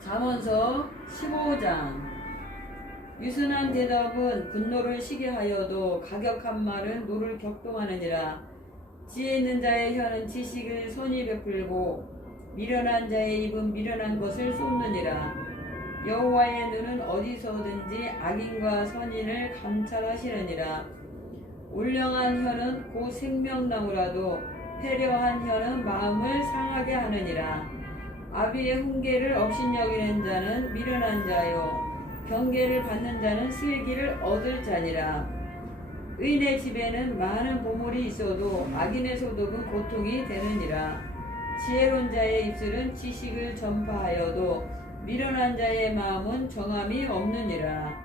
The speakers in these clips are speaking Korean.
잠언서 15장. 유순한 대답은 분노를 시게 하여도 가격한 말은 노를 격동하느니라. 지혜 있는 자의 혀는 지식을 선히 베풀고 미련한 자의 입은 미련한 것을 쏟느니라. 여호와의 눈은 어디서든지 악인과 선인을 감찰하시느니라. 올령한 혀는 곧 생명나무라도 패려한 혀는 마음을 상하게 하느니라. 아비의 훈계를 업신여기는 자는 미련한 자요 경계를 받는 자는 슬기를 얻을 자니라. 의인의 집에는 많은 보물이 있어도 악인의 소득은 고통이 되느니라. 지혜로운 자의 입술은 지식을 전파하여도 미련한 자의 마음은 정함이 없느니라.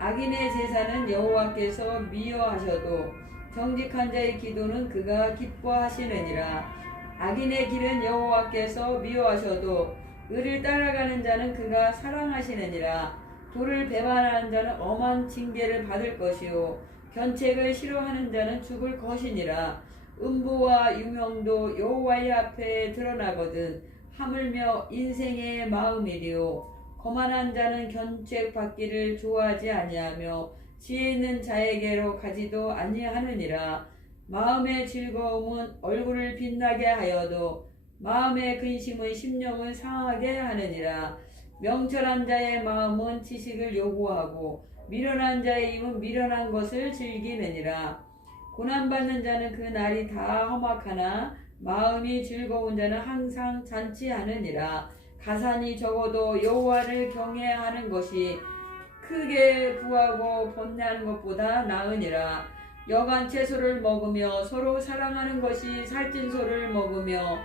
악인의 제사는 여호와께서 미워하셔도 정직한 자의 기도는 그가 기뻐하시느니라. 악인의 길은 여호와께서 미워하셔도 의를 따라가는 자는 그가 사랑하시느니라. 도를 배반하는 자는 엄한 징계를 받을 것이요 견책을 싫어하는 자는 죽을 것이니라. 음보와 유명도 여호와의 앞에 드러나거든 하물며 인생의 마음이리요. 거만한 자는 견책 받기를 좋아하지 아니하며 지혜 있는 자에게로 가지도 아니하느니라. 마음의 즐거움은 얼굴을 빛나게 하여도 마음의 근심은 심령을 상하게 하느니라. 명철한 자의 마음은 지식을 요구하고 미련한 자의 입은 미련한 것을 즐기느니라. 고난받는 자는 그 날이 다 험악하나 마음이 즐거운 자는 항상 잔치하느니라. 가산이 적어도 여호와를 경외하는 것이 크게 부하고 번뇌하는 것보다 나으니라. 여간 채소를 먹으며 서로 사랑하는 것이 살찐 소를 먹으며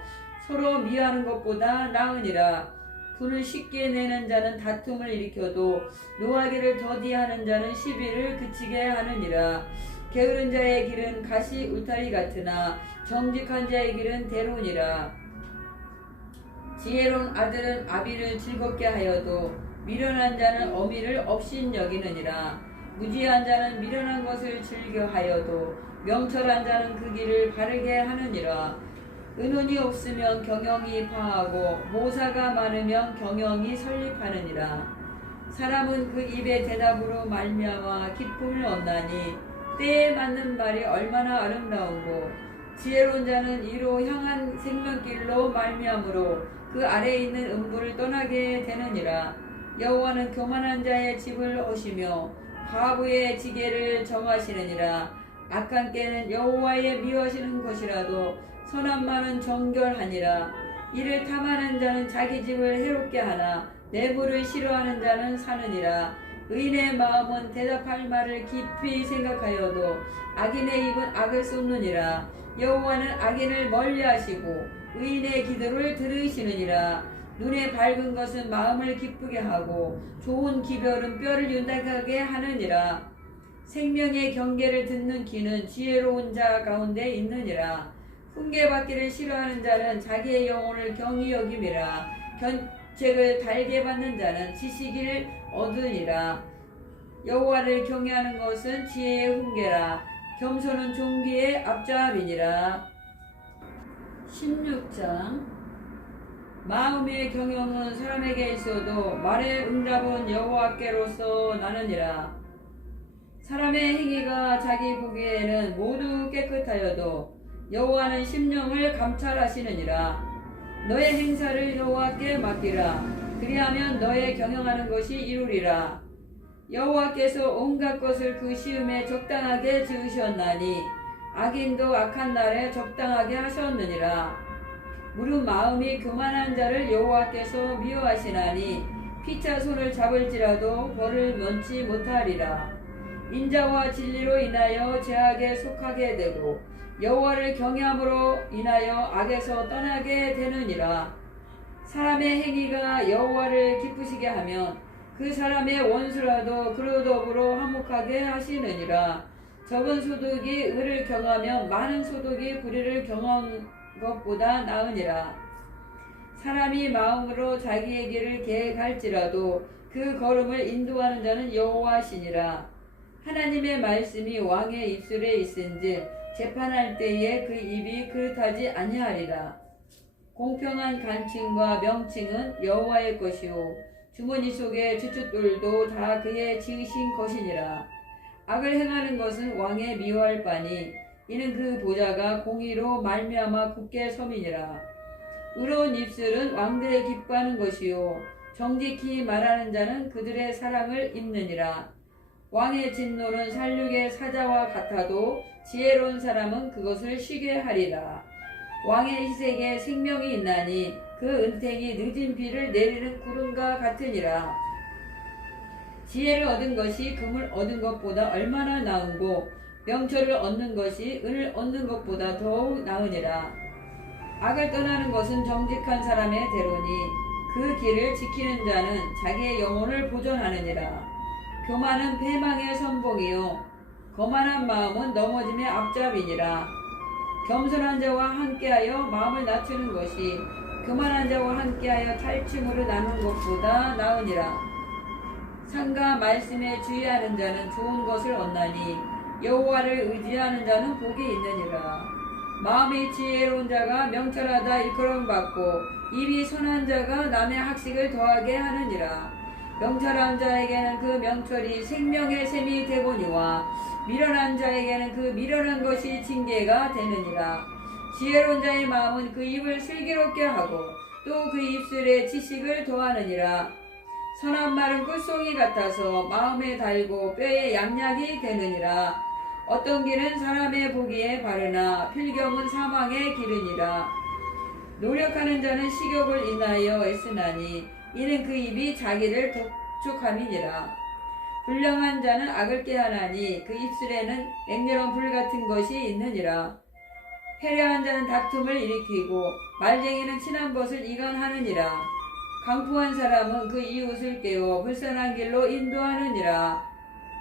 서로 미워하는 것보다 나으니라. 분을 쉽게 내는 자는 다툼을 일으켜도 노하기를 더디하는 자는 시비를 그치게 하느니라. 게으른 자의 길은 가시 울타리 같으나 정직한 자의 길은 대로니라. 지혜로운 아들은 아비를 즐겁게 하여도 미련한 자는 어미를 업신여기느니라. 무지한 자는 미련한 것을 즐겨하여도 명철한 자는 그 길을 바르게 하느니라. 의논이 없으면 경영이 파하고 모사가 많으면 경영이 설립하느니라. 사람은 그 입의 대답으로 말미암아 기쁨을 얻나니 때에 맞는 말이 얼마나 아름다운고 지혜로운 자는 이로 향한 생명길로 말미암으로 그 아래에 있는 음부를 떠나게 되느니라. 여호와는 교만한 자의 집을 오시며 과부의 지게를 정하시느니라. 악한 깨는 여호와의 미워하시는 것이라도 선한 말은 정결하니라. 이를 탐하는 자는 자기 집을 해롭게 하나 내부를 싫어하는 자는 사느니라. 의인의 마음은 대답할 말을 깊이 생각하여도 악인의 입은 악을 쏟느니라. 여호와는 악인을 멀리하시고 의인의 기도를 들으시느니라. 눈에 밝은 것은 마음을 기쁘게 하고 좋은 기별은 뼈를 윤곽하게 하느니라. 생명의 경계를 듣는 귀는 지혜로운 자 가운데 있느니라. 훈계받기를 싫어하는 자는 자기의 영혼을 경히 여김이라. 견책을 달게 받는 자는 지식을 얻으니라. 여호와를 경외하는 것은 지혜의 훈계라. 겸손은 존귀의 앞잡이니라. 16장. 마음의 경영은 사람에게 있어도 말의 응답은 여호와께로서 나느니라. 사람의 행위가 자기 보기에는 모두 깨끗하여도 여호와는 심령을 감찰하시느니라. 너의 행사를 여호와께 맡기라. 그리하면 너의 경영하는 것이 이루리라. 여호와께서 온갖 것을 그 시음에 적당하게 지으셨나니 악인도 악한 날에 적당하게 하셨느니라. 무릇 마음이 교만한 자를 여호와께서 미워하시나니 피차 손을 잡을지라도 벌을 면치 못하리라. 인자와 진리로 인하여 죄악에 속하게 되고 여호와를 경외함으로 인하여 악에서 떠나게 되느니라. 사람의 행위가 여호와를 기쁘시게 하면 그 사람의 원수라도 그로 더불어 화목하게 하시느니라. 적은 소득이 의를 경하면 많은 소득이 불의를 경한 것보다 나으니라. 사람이 마음으로 자기의 길을 계획할지라도 그 걸음을 인도하는 자는 여호와시니라. 하나님의 말씀이 왕의 입술에 있은즉 재판할 때에 그 입이 그릇하지 아니하리라. 공평한 간칭과 명칭은 여호와의 것이요 주머니 속의 주춧돌도 다 그의 지으신 것이니라. 악을 행하는 것은 왕의 미워할 바니 이는 그 보좌가 공의로 말미암아 굳게 섬이니라. 의로운 입술은 왕들의 기뻐하는 것이요 정직히 말하는 자는 그들의 사랑을 입느니라. 왕의 진노는 살육의 사자와 같아도 지혜로운 사람은 그것을 쉬게 하리라. 왕의 희색에 생명이 있나니 그 은택이 늦은 비를 내리는 구름과 같으니라. 지혜를 얻은 것이 금을 얻은 것보다 얼마나 나은고 명철을 얻는 것이 은을 얻는 것보다 더욱 나으니라. 악을 떠나는 것은 정직한 사람의 대로니 그 길을 지키는 자는 자기의 영혼을 보존하느니라. 교만은 패망의 선봉이요 거만한 마음은 넘어짐의 앞잡이니라. 겸손한 자와 함께하여 마음을 낮추는 것이 교만한 자와 함께하여 탈취물을 나누는 것보다 나으니라. 상과 말씀에 주의하는 자는 좋은 것을 얻나니 여호와를 의지하는 자는 복이 있느니라. 마음이 지혜로운 자가 명철하다 일컬음 받고 입이 선한 자가 남의 학식을 더하게 하느니라. 명철한 자에게는 그 명철이 생명의 샘이 되거니와 미련한 자에게는 그 미련한 것이 징계가 되느니라. 지혜로운 자의 마음은 그 입을 슬기롭게 하고 또 그 입술에 지식을 더하느니라. 선한 말은 꿀송이 같아서 마음에 달고 뼈에 양약이 되느니라. 어떤 길은 사람의 보기에 바르나 필경은 사망의 길이니라. 노력하는 자는 식욕을 인하여 애쓰나니 이는 그 입이 자기를 독촉함이니라. 불량한 자는 악을 꾀하나니 그 입술에는 맹렬한 불 같은 것이 있느니라. 패려한 자는 다툼을 일으키고 말쟁이는 친한 것을 이간하느니라. 강포한 사람은 그 이웃을 깨워 불선한 길로 인도하느니라.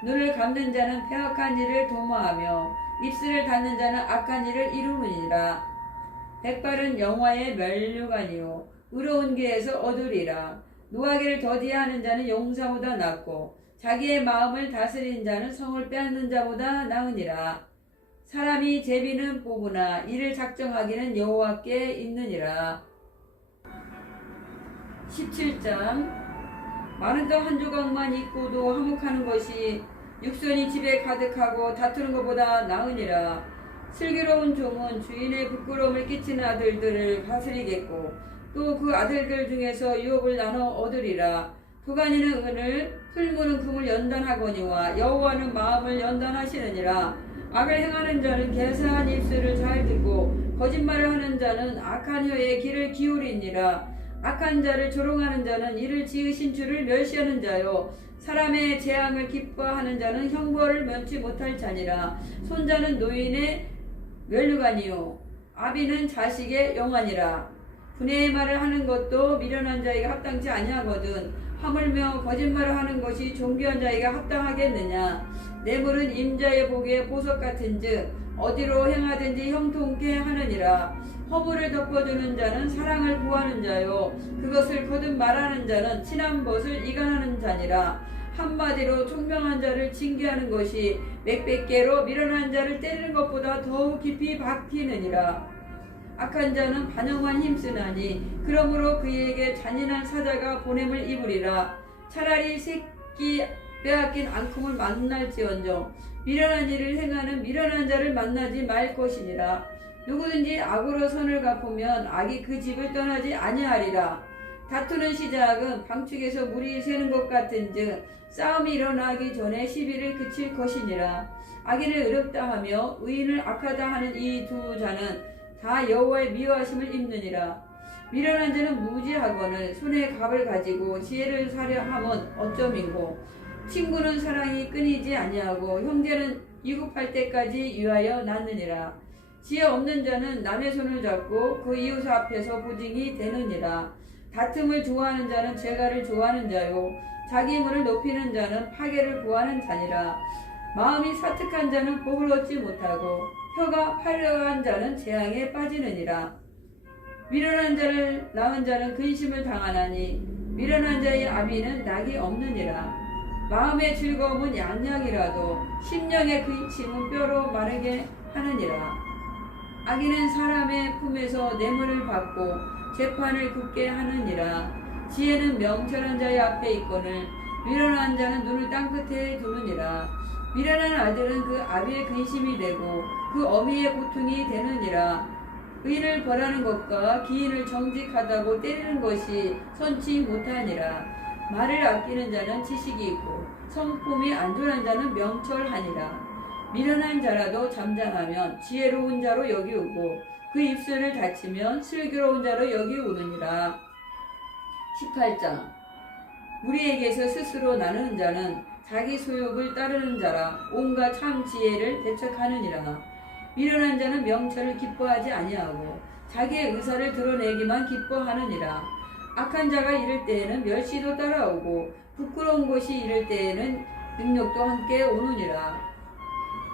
눈을 감는 자는 폐악한 일을 도모하며 입술을 닫는 자는 악한 일을 이루느니라. 백발은 영화의 면류관이요 의로운 길에서 얻으리라. 노하기를 더디하는 자는 용사보다 낫고 자기의 마음을 다스린 자는 성을 빼앗는 자보다 나으니라. 사람이 제비는 뽑으나 이를 작정하기는 여호와께 있느니라. 17장 많은 떡 한 조각만 있고도 화목하는 것이 육손이 집에 가득하고 다투는 것보다 나으니라. 슬기로운 종은 주인의 부끄러움을 끼치는 아들들을 다스리겠고 또 그 아들들 중에서 유업을 나눠 얻으리라. 도가니는 은을 풀무는 금을 연단하거니와 여호와는 마음을 연단하시느니라. 악을 행하는 자는 개사한 입술을 잘 듣고 거짓말을 하는 자는 악한 혀에 귀를 기울이니라. 악한 자를 조롱하는 자는 이를 지으신 주를 멸시하는 자요 사람의 재앙을 기뻐하는 자는 형벌을 면치 못할 자니라. 손자는 노인의 면류관이요 아비는 자식의 영환이라. 분해의 말을 하는 것도 미련한 자에게 합당치 아니하거든 하물며 거짓말을 하는 것이 존귀한 자에게 합당하겠느냐. 뇌물은 임자의 보기에 보석 같은즉 어디로 행하든지 형통케 하느니라. 허물을 덮어주는 자는 사랑을 구하는 자요 그것을 거듭 말하는 자는 친한 것을 이간하는 자니라. 한마디로 총명한 자를 징계하는 것이 몇백 개로 미련한 자를 때리는 것보다 더욱 깊이 박히느니라. 악한 자는 반영만 힘쓰나니 그러므로 그에게 잔인한 사자가 보냄을 입으리라. 차라리 새끼 빼앗긴 앙큼을 만날지언정 미련한 일을 행하는 미련한 자를 만나지 말 것이니라. 누구든지 악으로 선을 갚으면 악이 그 집을 떠나지 아니하리라. 다투는 시작은 방축에서 물이 새는 것 같은즉 싸움이 일어나기 전에 시비를 그칠 것이니라. 악인을 의롭다 하며 의인을 악하다 하는 이 두 자는 다 여호와의 미워하심을 입느니라. 미련한 자는 무지하거늘 손에 갑을 가지고 지혜를 사려 함은 어쩌민고. 친구는 사랑이 끊이지 아니하고 형제는 이굽할 때까지 위하여 낳느니라. 지혜 없는 자는 남의 손을 잡고 그 이웃 앞에서 보증이 되느니라. 다툼을 좋아하는 자는 재갈을 좋아하는 자요 자기 힘을 높이는 자는 파괴를 구하는 자니라. 마음이 사특한 자는 복을 얻지 못하고 혀가 화려한 자는 재앙에 빠지느니라. 미련한 자를 낳은 자는 근심을 당하나니 미련한 자의 아비는 낙이 없느니라. 마음의 즐거움은 양약이라도 심령의 근심은 뼈로 마르게 하느니라. 악인은 사람의 품에서 뇌물을 받고 재판을 굳게 하느니라. 지혜는 명철한 자의 앞에 있거늘 미련한 자는 눈을 땅끝에 두느니라. 미련한 아들은 그 아비의 근심이 되고 그 어미의 고통이 되느니라. 의인을 벌하는 것과 기인을 정직하다고 때리는 것이 선치 못하니라. 말을 아끼는 자는 지식이 있고 성품이 안전한 자는 명철하니라. 미련한 자라도 잠잠하면 지혜로운 자로 여기우고 그 입술을 닫히면 슬기로운 자로 여기우느니라. 18장. 우리에게서 스스로 나누는 자는 자기 소욕을 따르는 자라 온갖 참 지혜를 대척하느니라. 미련한 자는 명철을 기뻐하지 아니하고 자기의 의사를 드러내기만 기뻐하느니라. 악한 자가 이를 때에는 멸시도 따라오고 부끄러운 것이 이를 때에는 능력도 함께 오느니라.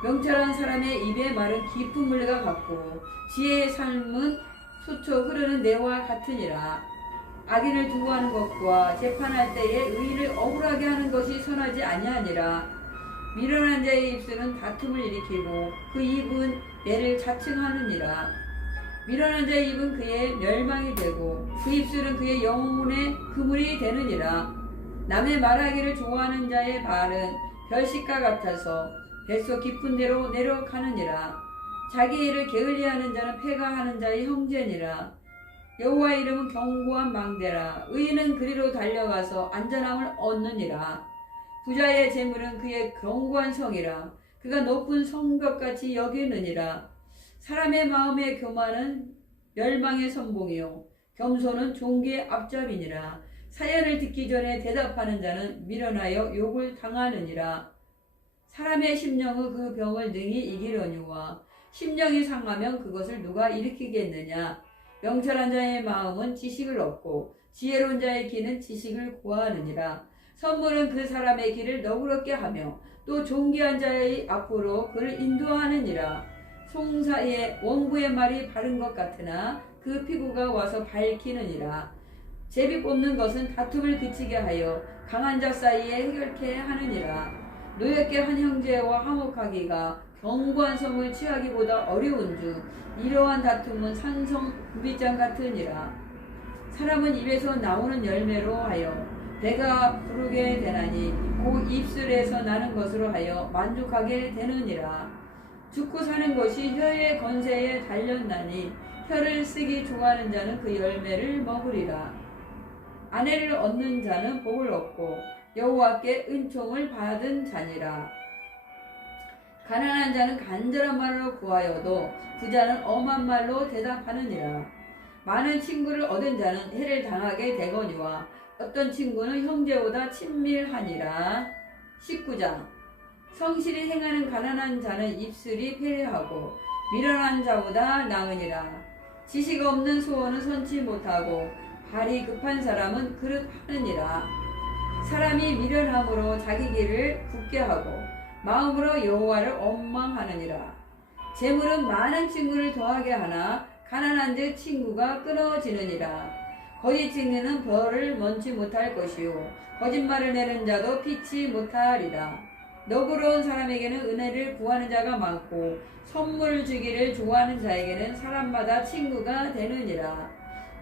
명철한 사람의 입의 말은 깊은 물과 같고 지혜의 삶은 수초 흐르는 내와 같으니라. 악인을 두고하는 것과 재판할 때에 의인을 억울하게 하는 것이 선하지 아니하니라. 미련한 자의 입술은 다툼을 일으키고 그 입은 매를 자칭하느니라. 미련한 자의 입은 그의 멸망이 되고 그 입술은 그의 영혼의 그물이 되느니라. 남의 말하기를 좋아하는 자의 말은 별식과 같아서 뱃속 깊은 데로 내려가느니라. 자기 일을 게을리하는 자는 패가하는 자의 형제니라. 여호와의 이름은 견고한 망대라. 의인은 그리로 달려가서 안전함을 얻느니라. 부자의 재물은 그의 견고한 성이라. 그가 높은 성벽같이 여기느니라. 사람의 마음의 교만은 멸망의 선봉이요 겸손은 종기의 앞잡이니라. 사연을 듣기 전에 대답하는 자는 미련하여 욕을 당하느니라. 사람의 심령은 그 병을 능히 이기려니와 심령이 상하면 그것을 누가 일으키겠느냐. 명철한 자의 마음은 지식을 얻고 지혜로운 자의 귀는 지식을 구하느니라. 선물은 그 사람의 길을 너그럽게 하며 또 존귀한 자의 앞으로 그를 인도하느니라. 송사의 원구의 말이 바른 것 같으나 그 피구가 와서 밝히느니라. 제비 뽑는 것은 다툼을 그치게 하여 강한 자 사이에 해결케 하느니라. 노엽게 한 형제와 화목하기가 견고한 성을 취하기보다 어려운 중 이러한 다툼은 산성 구비장 같으니라. 사람은 입에서 나오는 열매로 하여 배가 부르게 되나니 곧 입술에서 나는 것으로 하여 만족하게 되느니라. 죽고 사는 것이 혀의 건세에 달렸나니 혀를 쓰기 좋아하는 자는 그 열매를 먹으리라. 아내를 얻는 자는 복을 얻고 여호와께 은총을 받은 자니라. 가난한 자는 간절한 말로 구하여도 부자는 엄한 말로 대답하느니라. 많은 친구를 얻은 자는 해를 당하게 되거니와 어떤 친구는 형제보다 친밀하니라. 19장. 성실히 행하는 가난한 자는 입술이 패례하고 미련한 자보다 나으니라. 지식 없는 소원은 선치 못하고 발이 급한 사람은 그릇하느니라. 사람이 미련함으로 자기 길을 굳게 하고 마음으로 여호와를 원망하느니라. 재물은 많은 친구를 더하게 하나 가난한 데 친구가 끊어지느니라. 거짓 증인은 벌을 먼지 못할 것이요 거짓말을 내는 자도 피치 못하리라. 너그러운 사람에게는 은혜를 구하는 자가 많고 선물을 주기를 좋아하는 자에게는 사람마다 친구가 되느니라.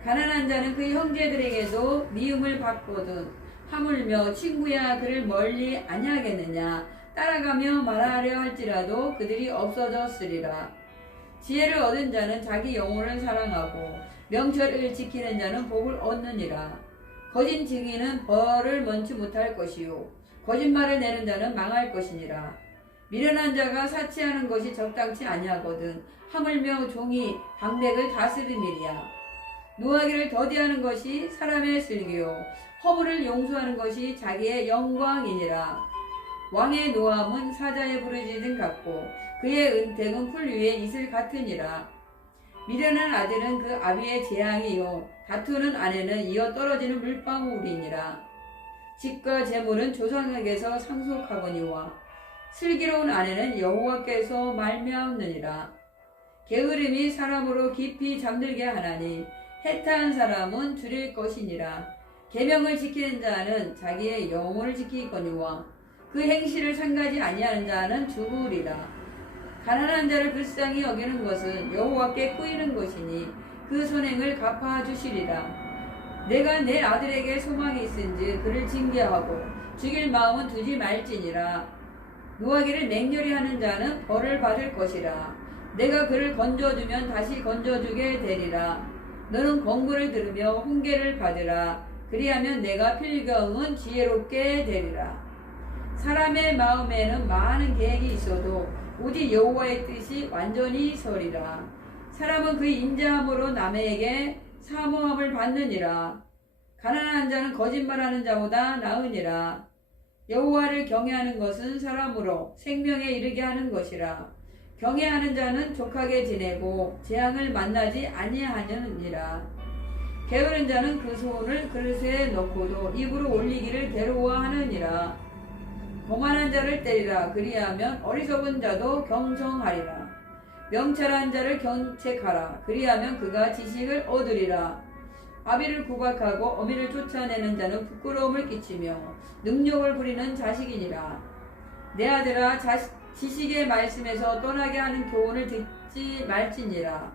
가난한 자는 그 형제들에게도 미움을 받거든 하물며 친구야 그를 멀리 아니하겠느냐. 따라가며 말하려 할지라도 그들이 없어졌으리라. 지혜를 얻은 자는 자기 영혼을 사랑하고 명철을 지키는 자는 복을 얻느니라. 거짓 증인은 벌을 먼지 못할 것이요 거짓말을 내는 자는 망할 것이니라. 미련한 자가 사치하는 것이 적당치 아니하거든 하물며 종이 방백을 다스림이리야. 노하기를 더디하는 것이 사람의 슬기요 허물을 용서하는 것이 자기의 영광이니라. 왕의 노함은 사자의 부르짖음 같고 그의 은택은 풀 위에 이슬 같으니라. 미련한 아들은 그 아비의 재앙이요 다투는 아내는 이어 떨어지는 물방울이니라. 집과 재물은 조상에게서 상속하거니와 슬기로운 아내는 여호와께서 말미암느니라. 게으름이 사람으로 깊이 잠들게 하나니 해탈한 사람은 줄일 것이니라. 계명을 지키는 자는 자기의 영혼을 지키거니와 그 행실을 상가지 아니하는 자는 죽으리라. 가난한 자를 불쌍히 여기는 것은 여호와께 꾸이는 것이니 그 선행을 갚아주시리라. 내가 내 아들에게 소망이 있은지 그를 징계하고 죽일 마음은 두지 말지니라. 노하기를 맹렬히 하는 자는 벌을 받을 것이라. 내가 그를 건져주면 다시 건져주게 되리라. 너는 공부를 들으며 훈계를 받으라. 그리하면 내가 필경은 지혜롭게 되리라. 사람의 마음에는 많은 계획이 있어도 오직 여호와의 뜻이 완전히 서리라. 사람은 그 인자함으로 남에게 사모함을 받느니라. 가난한 자는 거짓말하는 자보다 나으니라. 여호와를 경외하는 것은 사람으로 생명에 이르게 하는 것이라. 경외하는 자는 족하게 지내고 재앙을 만나지 아니하느니라. 게으른 자는 그 손을 그릇에 넣고도 입으로 올리기를 괴로워하느니라. 거만한 자를 때리라. 그리하면 어리석은 자도 경성하리라. 명철한 자를 경책하라. 그리하면 그가 지식을 얻으리라. 아비를 구박하고 어미를 쫓아내는 자는 부끄러움을 끼치며 능욕을 부리는 자식이니라. 내 아들아, 지식의 말씀에서 떠나게 하는 교훈을 듣지 말지니라.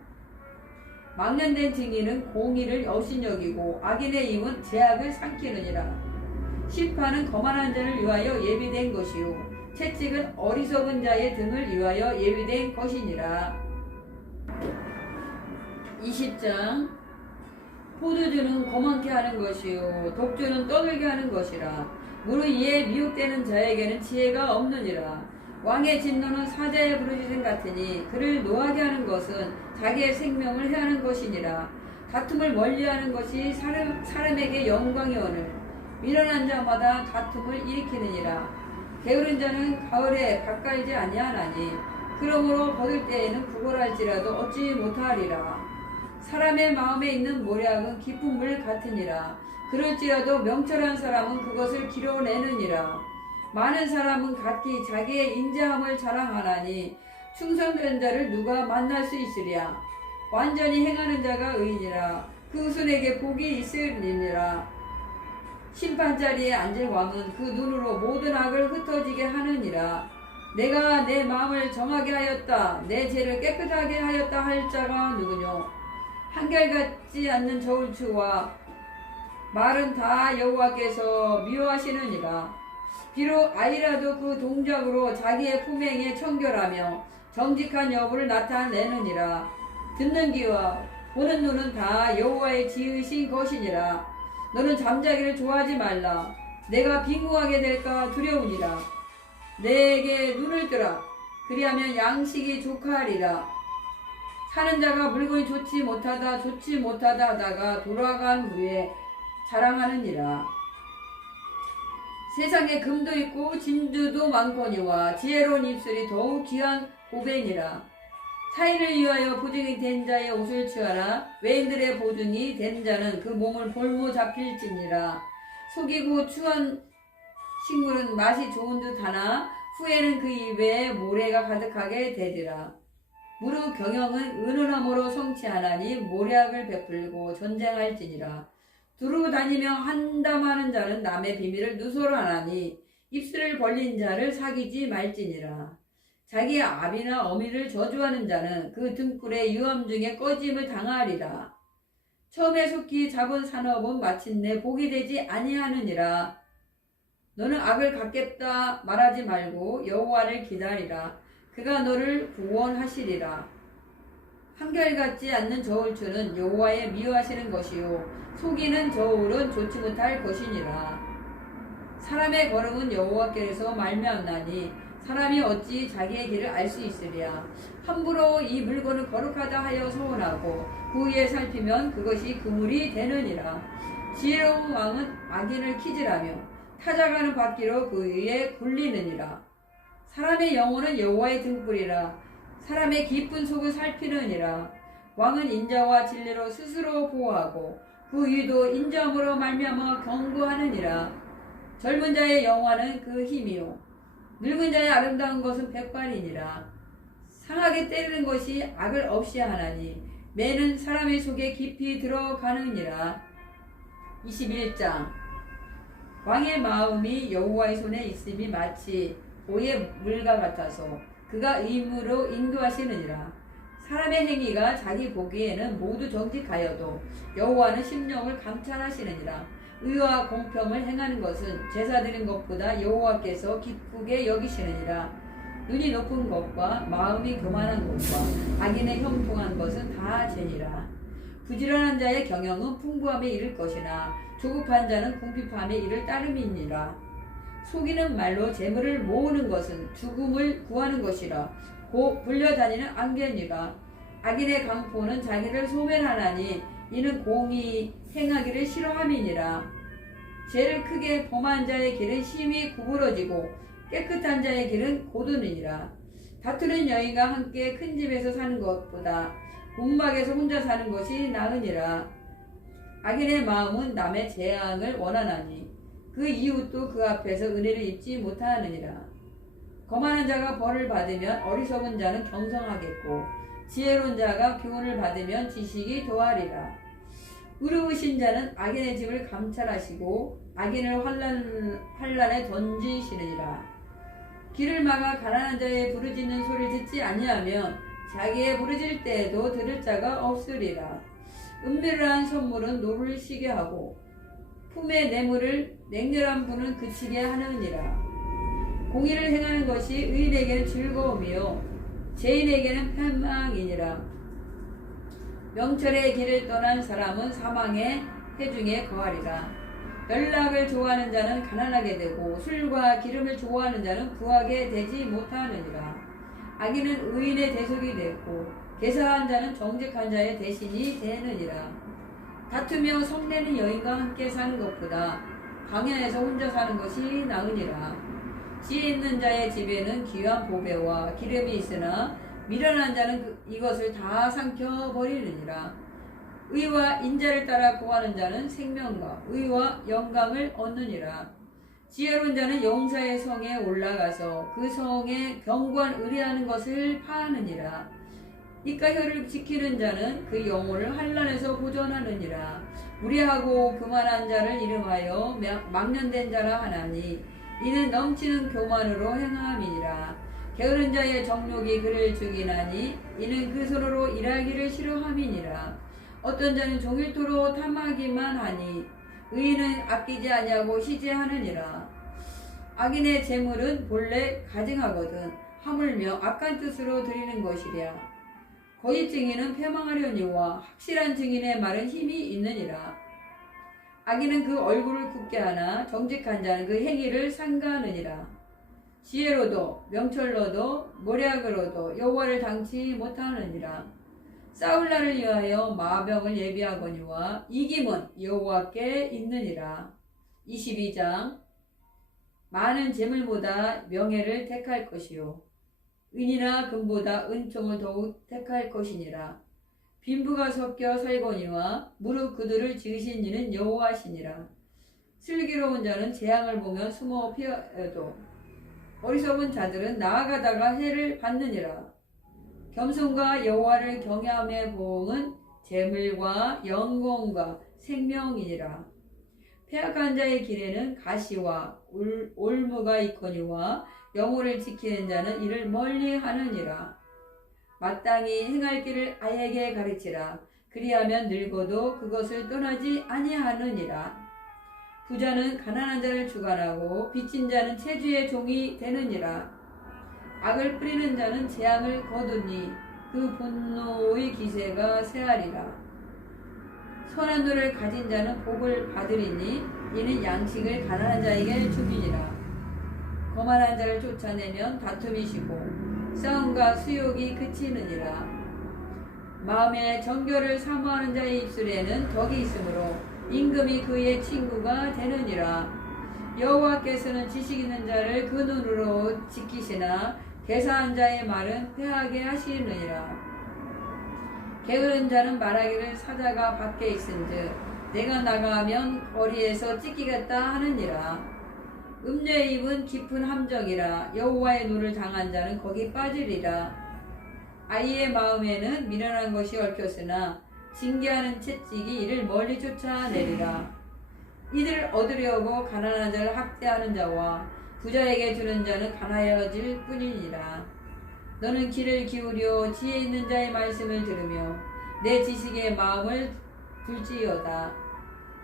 망년된 증인은 공의를 여신여기고 악인의 입은 죄악을 삼키느니라. 심판은 거만한 자를 위하여 예비된 것이요 채찍은 어리석은 자의 등을 위하여 예비된 것이니라. 20장. 포도주는 거만케 하는 것이요 독주는 떠들게 하는 것이라. 무릇 이에 미혹되는 자에게는 지혜가 없느니라. 왕의 진노는 사자의 부르짖음 같으니 그를 노하게 하는 것은 자기의 생명을 해하는 것이니라. 다툼을 멀리하는 것이 사람에게 영광이오늘 미련한 자마다 다툼을 일으키느니라. 게으른 자는 가을에 밭갈지 아니하나니 그러므로 거둘 때에는 구걸할지라도 얻지 못하리라. 사람의 마음에 있는 모략은 깊은 물 같으니라. 그럴지라도 명철한 사람은 그것을 길어내느니라. 많은 사람은 각기 자기의 인자함을 자랑하나니 충성된 자를 누가 만날 수 있으랴. 완전히 행하는 자가 의인이라. 그 손에게 복이 있으리니라. 심판자리에 앉을 왕은 그 눈으로 모든 악을 흩어지게 하느니라. 내가 내 마음을 정하게 하였다. 내 죄를 깨끗하게 하였다 할 자가 누구뇨. 한결같지 않는 저울추와 말은 다 여호와께서 미워하시느니라. 비록 아이라도 그 동작으로 자기의 품행에 청결하며 정직한 여부를 나타내느니라. 듣는 귀와 보는 눈은 다 여호와의 지으신 것이니라. 너는 잠자기를 좋아하지 말라. 내가 빈궁하게 될까 두려우니라. 내게 눈을 뜨라. 그리하면 양식이 족하리라. 사는 자가 물건이 좋지 못하다 하다가 돌아간 후에 자랑하느니라. 세상에 금도 있고 진주도 많거니와 지혜로운 입술이 더욱 귀한 고배니라. 타인을 위하여 보증이 된 자의 옷을 취하라. 외인들의 보증이 된 자는 그 몸을 볼모 잡힐지니라. 속이고 추한 식물은 맛이 좋은 듯 하나 후에는 그 입에 모래가 가득하게 되리라. 무릇 경영은 은은함으로 성취하나니 모략을 베풀고 전쟁할지니라. 두루 다니며 한담하는 자는 남의 비밀을 누설하나니 입술을 벌린 자를 사귀지 말지니라. 자기 아비나 어미를 저주하는 자는 그 등불의 유암 중에 꺼짐을 당하리라. 처음에 속히 잡은 산업은 마침내 복이 되지 아니하느니라. 너는 악을 갚겠다 말하지 말고 여호와를 기다리라. 그가 너를 구원하시리라. 한결같지 않는 저울추는 여호와의 미워하시는 것이요 속이는 저울은 좋지 못할 것이니라. 사람의 걸음은 여호와께서 말미암나니 사람이 어찌 자기의 길을 알 수 있으랴. 함부로 이 물건을 거룩하다 하여 서원하고 그 위에 살피면 그것이 그물이 되느니라. 지혜로운 왕은 악인을 키질하며 타작하는 바퀴로 그 위에 굴리느니라. 사람의 영혼은 여호와의 등불이라. 사람의 깊은 속을 살피느니라. 왕은 인자와 진리로 스스로 보호하고 그 위도 인자함으로 말미암아 경고하느니라. 젊은 자의 영화는 그 힘이요 늙은 자의 아름다운 것은 백발이니라. 상하게 때리는 것이 악을 없이 하나니 매는 사람의 속에 깊이 들어가느니라. 21장. 왕의 마음이 여호와의 손에 있음이 마치 보의 물과 같아서 그가 의무로 인도하시느니라. 사람의 행위가 자기 보기에는 모두 정직하여도 여호와는 심령을 감찰하시느니라. 의와 공평을 행하는 것은 제사 드린 것보다 여호와께서 기쁘게 여기시느니라. 눈이 높은 것과 마음이 교만한 것과 악인의 형통한 것은 다 죄니라. 부지런한 자의 경영은 풍부함에 이를 것이나 조급한 자는 궁핍함에 이를 따름이니라. 속이는 말로 재물을 모으는 것은 죽음을 구하는 것이라. 곧 불려다니는 안개니라. 악인의 강포는 자기를 소멸하나니 이는 공의 행하기를 싫어함이니라. 죄를 크게 범한 자의 길은 심히 구부러지고 깨끗한 자의 길은 고드느니라. 다투는 여인과 함께 큰 집에서 사는 것보다 움막에서 혼자 사는 것이 나으니라. 악인의 마음은 남의 재앙을 원하나니 그 이웃도 그 앞에서 은혜를 입지 못하느니라. 거만한 자가 벌을 받으면 어리석은 자는 경성하겠고 지혜로운 자가 교훈을 받으면 지식이 더하리라. 의로우신 자는 악인의 집을 감찰하시고 악인을 환란에 던지시느니라. 길을 막아 가난한 자의 부르짖는 소리를 듣지 아니하면 자기의 부르짖을 때에도 들을 자가 없으리라. 은밀을 한 선물은 노를 쉬게 하고 품의 뇌물을 냉렬한 분은 그치게 하느니라. 공의를 행하는 것이 의인에게는 즐거움이요 죄인에게는 편망이니라. 명철의 길을 떠난 사람은 사망의 해중에 거하리라. 연락을 좋아하는 자는 가난하게 되고 술과 기름을 좋아하는 자는 부하게 되지 못하느니라. 악인은 의인의 대속이 되고 계사한 자는 정직한 자의 대신이 되느니라. 다투며 성내는 여인과 함께 사는 것보다 광야에서 혼자 사는 것이 나으니라. 지혜 있는 자의 집에는 귀한 보배와 기름이 있으나 미련한 자는 이것을 다 삼켜버리느니라. 의와 인자를 따라 구하는 자는 생명과 의와 영광을 얻느니라. 지혜로운 자는 용사의 성에 올라가서 그 성에 경관 의뢰하는 것을 파하느니라. 이까 혀를 지키는 자는 그 영혼을 환난에서 보존하느니라. 무례하고 교만한 자를 이름하여 망령된 자라 하나니 이는 넘치는 교만으로 행함이니라. 게으른 자의 정욕이 그를 죽이나니 이는 그 손으로 일하기를 싫어함이니라. 어떤 자는 종일토록 탐하기만 하니 의인은 아끼지 아니하고 희재하느니라. 악인의 재물은 본래 가증하거든 하물며 악한 뜻으로 드리는 것이랴. 거짓 증인은 패망하려니와 확실한 증인의 말은 힘이 있느니라. 악인은 그 얼굴을 굳게 하나 정직한 자는 그 행위를 삼가하느니라. 지혜로도 명철로도 모략으로도 여호와를 당치 못하느니라. 싸울 날을 위하여 마병을 예비하거니와 이김은 여호와께 있느니라. 22장 많은 재물보다 명예를 택할 것이요 은이나 금보다 은총을 더욱 택할 것이니라. 빈부가 섞여 살거니와 무릎 그들을 지으신 이는 여호와시니라. 슬기로운 자는 재앙을 보며 숨어 피하여도 어리석은 자들은 나아가다가 해를 받느니라. 겸손과 여호와를 경외함의 보응은 재물과 영광과 생명이니라. 패악한 자의 길에는 가시와 올무가 있거니와 영혼을 지키는 자는 이를 멀리 하느니라. 마땅히 행할 길을 아이에게 가르치라. 그리하면 늙어도 그것을 떠나지 아니하느니라. 부자는 가난한 자를 주관하고 빚진 자는 체주의 종이 되느니라. 악을 뿌리는 자는 재앙을 거두니 그 분노의 기세가 세하리라. 선한 눈을 가진 자는 복을 받으리니 이는 양식을 가난한 자에게 주기니라. 거만한 자를 쫓아내면 다툼이 쉬고 싸움과 수욕이 그치느니라. 마음에 정결을 사모하는 자의 입술에는 덕이 있으므로 임금이 그의 친구가 되느니라. 여호와께서는 지식 있는 자를 그 눈으로 지키시나 계사한 자의 말은 패하게 하시느니라. 게으른 자는 말하기를 사자가 밖에 있은즉 내가 나가면 거리에서 찢기겠다 하느니라. 음녀의 입은 깊은 함정이라. 여호와의 노를 당한 자는 거기 빠지리라. 아이의 마음에는 미련한 것이 얽혔으나 징계하는 채찍이 이를 멀리 쫓아내리라. 이들을 얻으려고 가난한 자를 학대하는 자와 부자에게 주는 자는 가난해질 뿐이니라. 너는 귀를 기울여 지혜 있는 자의 말씀을 들으며 내 지식의 마음을 둘지어다.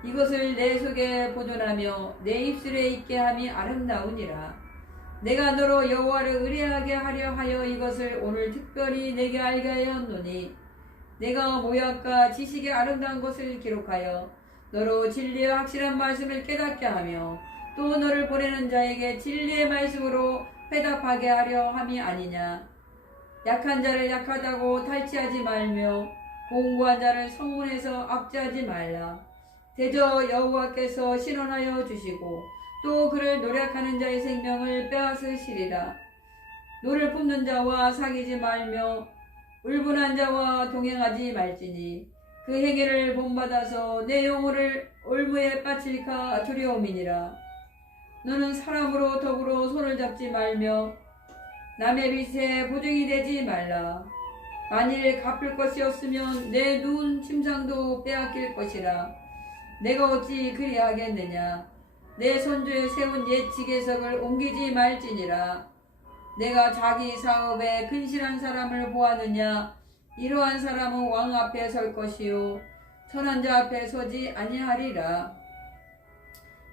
이것을 내 속에 보존하며 내 입술에 있게 함이 아름다우니라. 내가 너로 여호와를 의뢰하게 하려 하여 이것을 오늘 특별히 내게 알게 하였노니 내가 모약과 지식의 아름다운 것을 기록하여 너로 진리의 확실한 말씀을 깨닫게 하며 또 너를 보내는 자에게 진리의 말씀으로 회답하게 하려 함이 아니냐. 약한 자를 약하다고 탈취하지 말며 공고한 자를 성문에서 압제하지 말라. 대저 여호와께서 신원하여 주시고 또 그를 노력하는 자의 생명을 빼앗으시리라. 노를 품는 자와 사귀지 말며 울분한 자와 동행하지 말지니 그 행위를 본받아서 내 영혼을 올무에 빠질까 두려움이니라. 너는 사람으로 더불어 손을 잡지 말며 남의 빚에 보증이 되지 말라. 만일 갚을 것이 없으면 내 누운 침상도 빼앗길 것이라. 내가 어찌 그리하겠느냐. 내 손주에 세운 옛 지계석을 옮기지 말지니라. 내가 자기 사업에 근실한 사람을 보았느냐. 이러한 사람은 왕 앞에 설 것이요 선한 자 앞에 서지 아니하리라.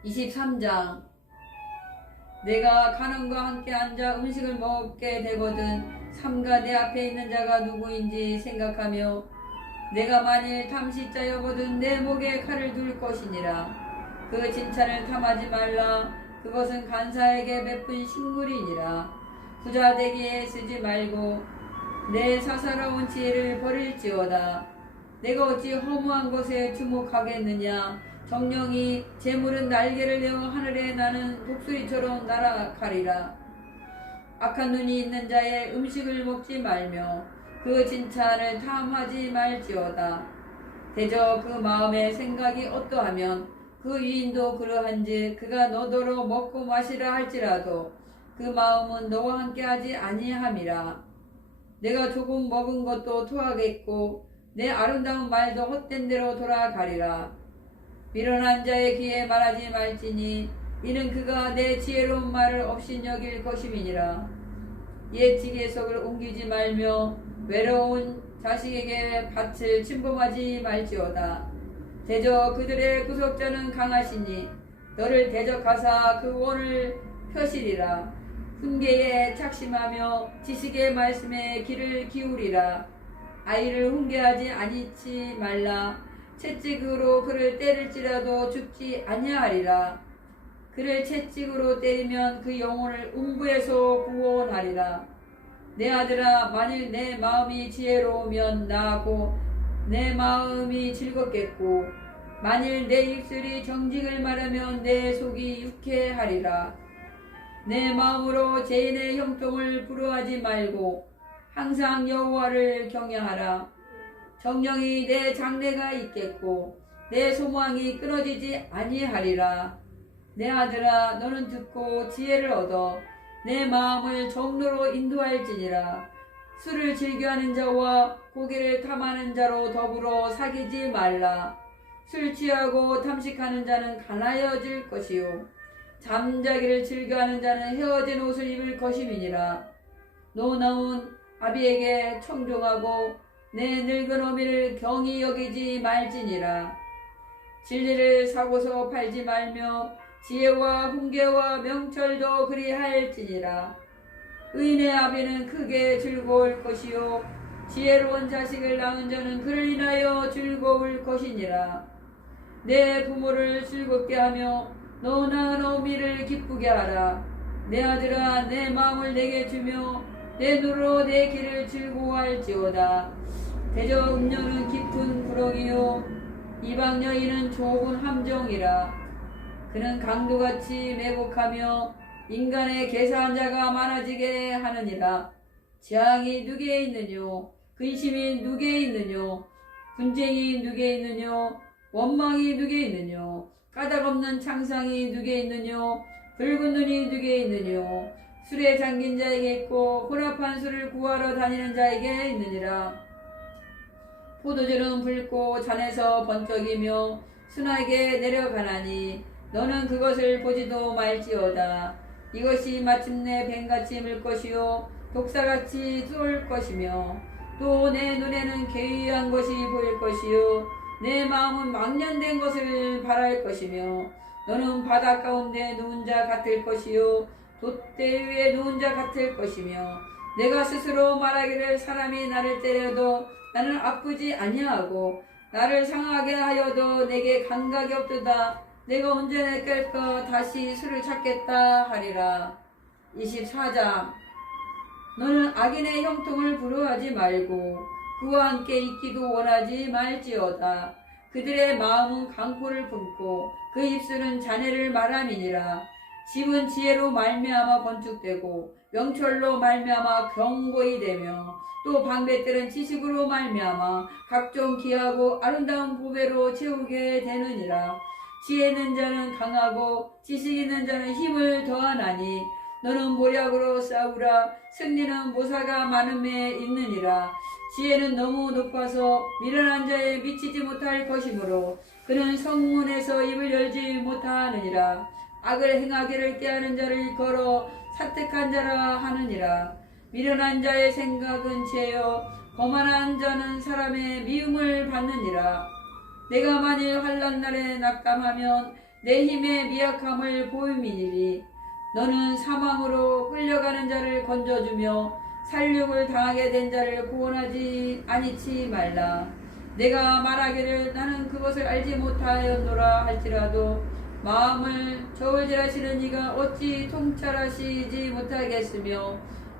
23장. 내가 간음과 함께 앉아 음식을 먹게 되거든 삼가 내 앞에 있는 자가 누구인지 생각하며 내가 만일 탐시자여거든 내 목에 칼을 둘 것이니라. 그 진찬을 탐하지 말라. 그것은 간사에게 베푼 식물이니라. 부자 되기에 쓰지 말고 내 사사로운 지혜를 버릴지어다. 내가 어찌 허무한 것에 주목하겠느냐. 정령이 재물은 날개를 내어 하늘에 나는 독수리처럼 날아가리라. 악한 눈이 있는 자의 음식을 먹지 말며 그 진찬을 탐하지 말지어다. 대저 그 마음의 생각이 어떠하면 그 위인도 그러한지 그가 너더러 먹고 마시라 할지라도 그 마음은 너와 함께하지 아니함이라. 내가 조금 먹은 것도 토하겠고 내 아름다운 말도 헛된 대로 돌아가리라. 미련한 자의 귀에 말하지 말지니 이는 그가 내 지혜로운 말을 업신여길 것임이니라. 옛 지계석을 옮기지 말며 외로운 자식에게 밭을 침범하지 말지어다. 대저 그들의 구속자는 강하시니 너를 대적하사 그 원을 펴시리라. 훈계에 착심하며 지식의 말씀에 귀를 기울이라. 아이를 훈계하지 아니치 말라. 채찍으로 그를 때릴지라도 죽지 아니하리라. 그를 채찍으로 때리면 그 영혼을 음부에서 구원하리라. 내 아들아, 만일 내 마음이 지혜로우면 나하고 내 마음이 즐겁겠고 만일 내 입술이 정직을 말하면 내 속이 유쾌하리라. 내 마음으로 죄인의 형통을 부러워하지 말고 항상 여호와를 경외하라. 정령이 내 장래가 있겠고 내 소망이 끊어지지 아니하리라. 내 아들아, 너는 듣고 지혜를 얻어 내 마음을 정로로 인도할지니라. 술을 즐겨하는 자와 고기를 탐하는 자로 더불어 사귀지 말라. 술 취하고 탐식하는 자는 가난해질 것이요 잠자기를 즐겨하는 자는 헤어진 옷을 입을 것임이니라. 노나운 아비에게 청종하고 내 늙은 어미를 경히 여기지 말지니라. 진리를 사고서 팔지 말며 지혜와 훈계와 명철도 그리할지니라. 의인의 아비는 크게 즐거울 것이요 지혜로운 자식을 낳은 자는 그를 인하여 즐거울 것이니라. 내 부모를 즐겁게 하며 너 낳은 어미를 기쁘게 하라. 내 아들아, 내 마음을 내게 주며 내 눈으로 내 길을 즐거워할지어다. 대저 음녀는 깊은 구렁이요 이방 여인은 좁은 함정이라. 그는 강도같이 매복하며 인간의 계사한 자가 많아지게 하느니라. 재앙이 누구에 있느뇨? 근심이 누구에 있느뇨? 분쟁이 누구에 있느뇨? 원망이 누구에 있느뇨? 까닭없는 창상이 누구에 있느뇨? 붉은 눈이 누구에 있느뇨? 술에 잠긴 자에게 있고 혼합한 술을 구하러 다니는 자에게 있느니라. 포도주는 붉고 잔에서 번쩍이며 순하게 내려가나니 너는 그것을 보지도 말지어다. 이것이 마침내 뱀같이 물 것이요 독사같이 쏠 것이며 또 내 눈에는 괴이한 것이 보일 것이요 내 마음은 망령된 것을 바랄 것이며 너는 바다 가운데 누운 자 같을 것이요 돛대 위에 누운 자 같을 것이며 내가 스스로 말하기를 사람이 나를 때려도 나는 아프지 아니하고 나를 상하게 하여도 내게 감각이 없도다. 내가 언제 내 깰까 다시 수를 찾겠다 하리라. 24장 너는 악인의 형통을 부러워하지 말고 그와 함께 있기도 원하지 말지어다. 그들의 마음은 강포를 품고 그 입술은 잔해를 말함이니라. 집은 지혜로 말미암아 건축되고 명철로 말미암아 견고히 되며 또 방배들은 지식으로 말미암아 각종 귀하고 아름다운 보배로 채우게 되느니라. 지혜 있는 자는 강하고 지식 있는 자는 힘을 더하나니 너는 모략으로 싸우라. 승리는 모사가 많음에 있느니라. 지혜는 너무 높아서 미련한 자에 미치지 못할 것이므로 그는 성문에서 입을 열지 못하느니라. 악을 행하기를 꾀하는 자를 걸어 사택한 자라 하느니라. 미련한 자의 생각은 죄요 거만한 자는 사람의 미움을 받느니라. 내가 만일 환난 날에 낙담하면 내 힘의 미약함을 보임이니리. 너는 사망으로 끌려가는 자를 건져주며 살육을 당하게 된 자를 구원하지 아니치 말라. 내가 말하기를 나는 그것을 알지 못하였노라 할지라도 마음을 저울질하시는 이가 어찌 통찰하시지 못하겠으며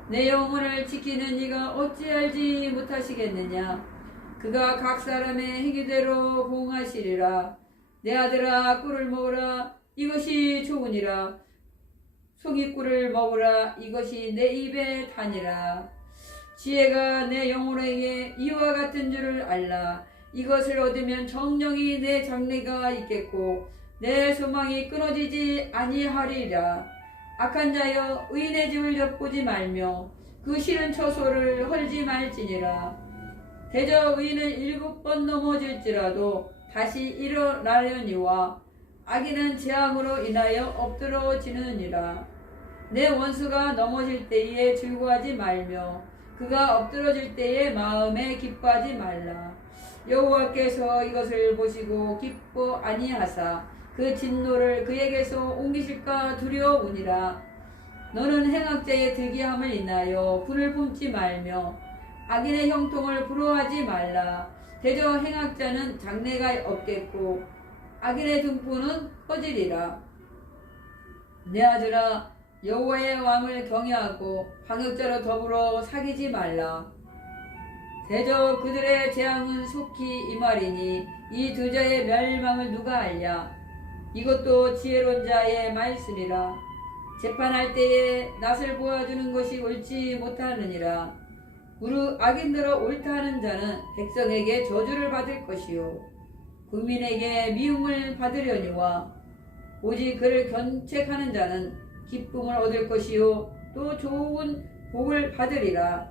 내 영혼을 지키는 이가 어찌 알지 못하시겠느냐. 그가 각 사람의 행위대로 보응하시리라. 내 아들아 꿀을 먹으라. 이것이 좋으니라. 송이꿀을 먹으라. 이것이 내 입에 다니라. 지혜가 내 영혼에게 이와 같은 줄을 알라. 이것을 얻으면 정령이 내 장래가 있겠고 내 소망이 끊어지지 아니하리라. 악한 자여 의인의 집을 엿보지 말며 그 싫은 처소를 헐지 말지니라. 대저 의인은 7번 넘어질지라도 다시 일어나려니와 악인은 재앙으로 인하여 엎드러지느니라. 내 원수가 넘어질 때에 즐거워하지 말며 그가 엎드러질 때에 마음에 기뻐하지 말라. 여호와께서 이것을 보시고 기뻐 아니하사 그 진노를 그에게서 옮기실까 두려우니라. 너는 행악자의 득이함을 인하여 분을 품지 말며 악인의 형통을 부러워하지 말라. 대저 행악자는 장래가 없겠고 악인의 등포는 꺼지리라. 내 아들아 여호와의 왕을 경외하고 방역자로 더불어 사귀지 말라. 대저 그들의 재앙은 속히 임하리니 이 두 자의 멸망을 누가 알랴. 이것도 지혜로운 자의 말씀이라. 재판할 때에 낯을 보아주는 것이 옳지 못하느니라. 무릇 악인들어 옳다 하는 자는 백성에게 저주를 받을 것이요 국민에게 미움을 받으려니와 오직 그를 견책하는 자는 기쁨을 얻을 것이요 또 좋은 복을 받으리라.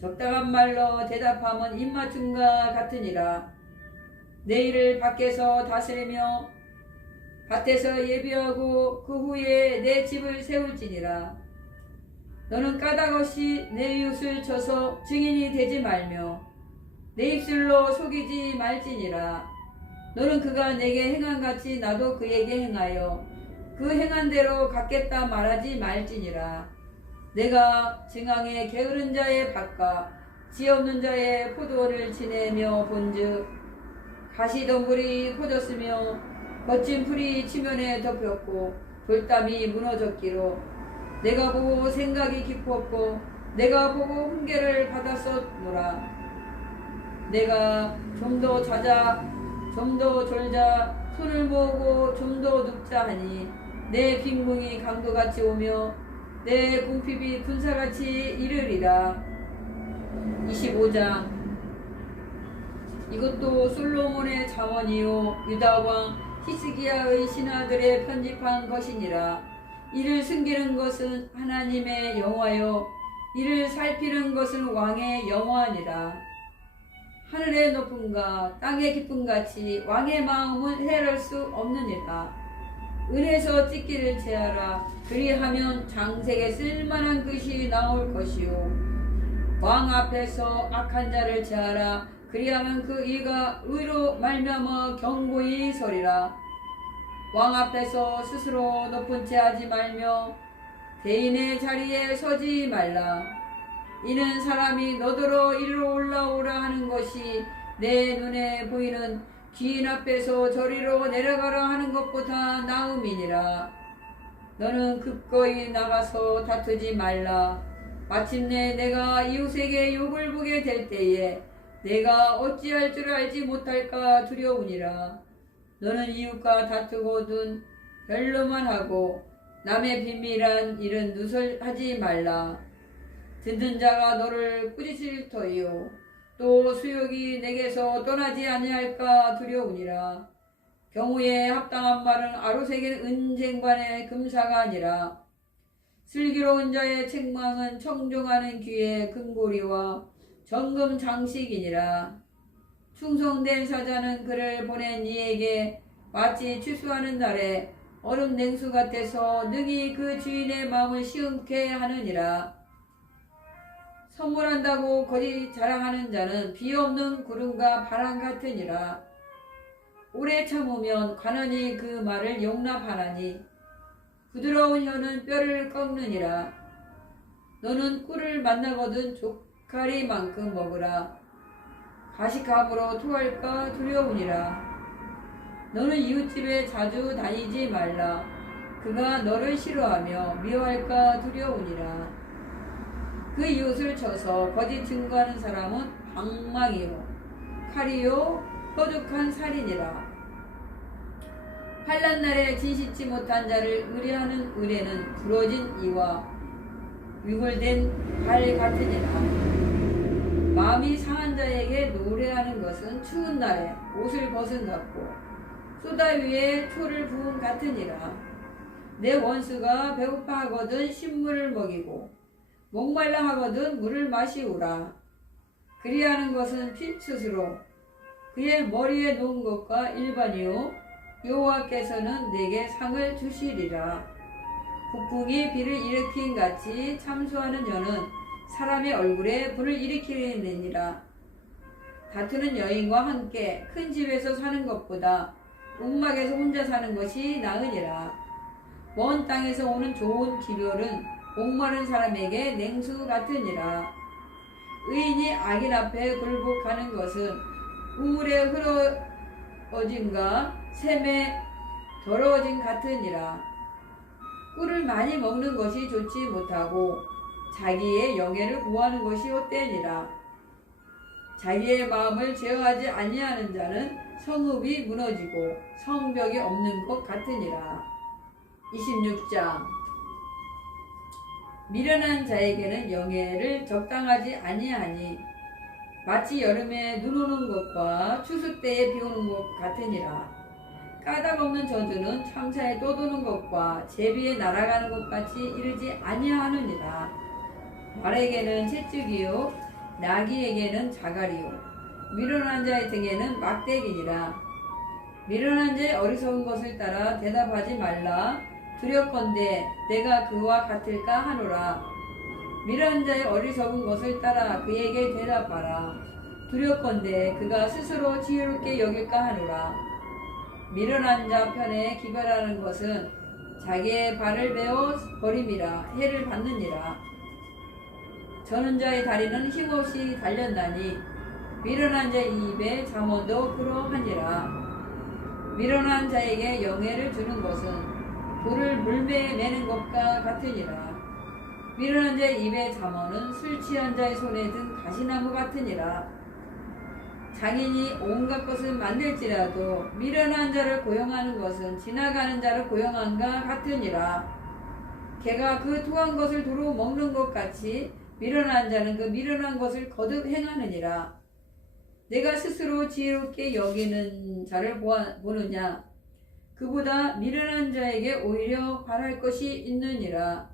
적당한 말로 대답함은 입맞춤과 같으니라. 내 일을 밖에서 다스리며 밭에서 예비하고 그 후에 내 집을 세울지니라. 너는 까닭 없이 내 이웃을 쳐서 증인이 되지 말며 내 입술로 속이지 말지니라. 너는 그가 내게 행한 같이 나도 그에게 행하여 그 행한 대로 갚겠다 말하지 말지니라. 내가 증왕의 게으른 자의 밭과 지 없는 자의 포도원을 지내며 본즉 가시덩굴이 퍼졌으며 거친 풀이 지면에 덮였고 돌담이 무너졌기로 내가 보고 생각이 깊었고 내가 보고 훈계를 받았었노라. 내가 좀 더 자자 좀 더 졸자 손을 모으고 좀 더 눕자 하니 내 빈궁이 강도같이 오며 내 궁핍이 군사같이 이르리라. 25장 이것도 솔로몬의 자원이요 유다왕 히스기야의 신하들의 편집한 것이니라. 이를 숨기는 것은 하나님의 영화요 이를 살피는 것은 왕의 영화니라. 하늘의 높음과 땅의 깊음같이 왕의 마음은 헤아릴 수 없느니라. 은에서 찢기를 제하라. 그리하면 장색에 쓸만한 것이 나올 것이요. 왕 앞에서 악한 자를 제하라. 그리하면 그 이가 의로 말미암아 경고히 서리라. 왕 앞에서 스스로 높은 채 하지 말며 대인의 자리에 서지 말라. 이는 사람이 너더러 이리로 올라오라 하는 것이 내 눈에 보이는 귀인 앞에서 저리로 내려가라 하는 것보다 나음이니라. 너는 급거이 나가서 다투지 말라. 마침내 내가 이웃에게 욕을 보게 될 때에 내가 어찌할 줄 알지 못할까 두려우니라. 너는 이웃과 다투거든 별로만 하고 남의 비밀한 일은 누설하지 말라. 듣는 자가 너를 꾸짖을 터이요 또 수욕이 내게서 떠나지 아니할까 두려우니라. 경우에 합당한 말은 아로새긴 은쟁반의 금사가 아니라 슬기로운 자의 책망은 청종하는 귀의 금고리와 정금 장식이니라. 충성된 사자는 그를 보낸 이에게 마치 추수하는 날에 얼음 냉수 같아서 능히 그 주인의 마음을 시음케 하느니라. 선물한다고 거짓 자랑하는 자는 비 없는 구름과 바람 같으니라. 오래 참으면 관원이 그 말을 용납하나니 부드러운 혀는 뼈를 꺾느니라. 너는 꿀을 만나거든 조카리만큼 먹으라. 가식함으로 토할까 두려우니라. 너는 이웃집에 자주 다니지 말라. 그가 너를 싫어하며 미워할까 두려우니라. 그 이웃을 쳐서 거짓 증거하는 사람은 방망이요 칼이요 허죽한 살이니라. 환난 날에 진실치 못한 자를 의뢰하는 의뢰는 부러진 이와 위골된 발 같으니라. 마음이 상한 자에게 노래하는 것은 추운 날에 옷을 벗은 같고 쏘다 위에 초를 부은 같으니라. 내 원수가 배고파 하거든 신물을 먹이고 목말라 하거든 물을 마시우라. 그리하는 것은 필수스로 그의 머리에 놓은 것과 일반이요 여호와께서는 내게 상을 주시리라. 북풍이 비를 일으킨 같이 참수하는 여는 사람의 얼굴에 불을 일으키느니라. 다투는 여인과 함께 큰 집에서 사는 것보다 움막에서 혼자 사는 것이 나으니라. 먼 땅에서 오는 좋은 기별은 목마른 사람에게 냉수 같으니라. 의인이 악인 앞에 굴복하는 것은 우물에 흐러짐과 샘에 더러워짐 같으니라. 꿀을 많이 먹는 것이 좋지 못하고 자기의 영예를 구하는 것이 헛되니라. 자기의 마음을 제어하지 아니하는 자는 성읍이 무너지고 성벽이 없는 것 같으니라. 26장. 미련한 자에게는 영예를 적당하지 아니하니 마치 여름에 눈 오는 것과 추수 때에 비 오는 것 같으니라. 까닭 없는 저주는 참차에 떠도는 것과 제비에 날아가는 것 같이 이르지 아니하느니라. 말에게는 채찍이요 나귀에게는 자갈이요 미련한 자의 등에는 막대기니라. 미련한 자의 어리석은 것을 따라 대답하지 말라. 두렵건대 내가 그와 같을까 하노라. 미련한 자의 어리석은 것을 따라 그에게 대답하라. 두렵건대 그가 스스로 지혜롭게 여길까 하노라. 미련한 자 편에 기별하는 것은 자기의 발을 베어 버림이라. 해를 받느니라. 저는 자의 다리는 힘없이 달렸나니 미련한 자의 입에 잠언도 그러하니라. 미련한 자에게 영예를 주는 것은 돌을 물매에 매는 것과 같으니라. 미련한 자의 입에 잠언은 술 취한 자의 손에 든 가시나무 같으니라. 장인이 온갖 것을 만들지라도 미련한 자를 고용하는 것은 지나가는 자를 고용한가 같으니라. 개가 그 토한 것을 도로 먹는 것 같이 미련한 자는 그 미련한 것을 거듭 행하느니라. 내가 스스로 지혜롭게 여기는 자를 보느냐? 그보다 미련한 자에게 오히려 바랄 것이 있느니라.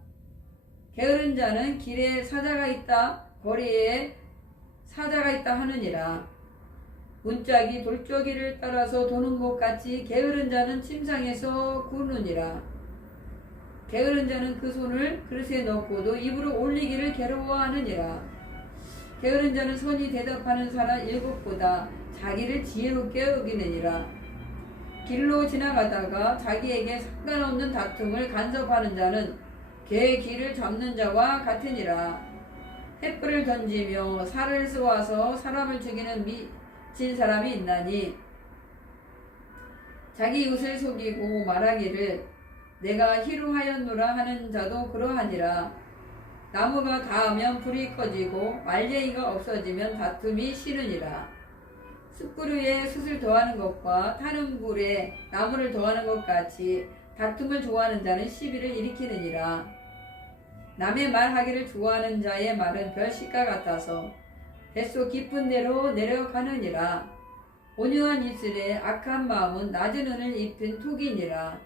게으른 자는 길에 사자가 있다, 거리에 사자가 있다 하느니라. 문짝이 돌저기를 따라서 도는 것 같이 게으른 자는 침상에서 구느니라. 게으른 자는 그 손을 그릇에 넣고도 입으로 올리기를 괴로워하느니라. 게으른 자는 선이 대답하는 사람 7보다 자기를 지혜롭게 여기느니라. 길로 지나가다가 자기에게 상관없는 다툼을 간섭하는 자는 개의 길을 잡는 자와 같으니라. 횃불을 던지며 살을 쏘아서 사람을 죽이는 미친 사람이 있나니 자기 이웃을 속이고 말하기를 내가 희루하였노라 하는 자도 그러하니라. 나무가 닿으면 불이 꺼지고 말쟁이가 없어지면 다툼이 싫으니라. 숯불에 숯을 더하는 것과 타는 불에 나무를 더하는 것 같이 다툼을 좋아하는 자는 시비를 일으키느니라. 남의 말하기를 좋아하는 자의 말은 별식과 같아서 뱃속 깊은 데로 내려가느니라. 온유한 입술에 악한 마음은 낮은 은을 입힌 톡이니라.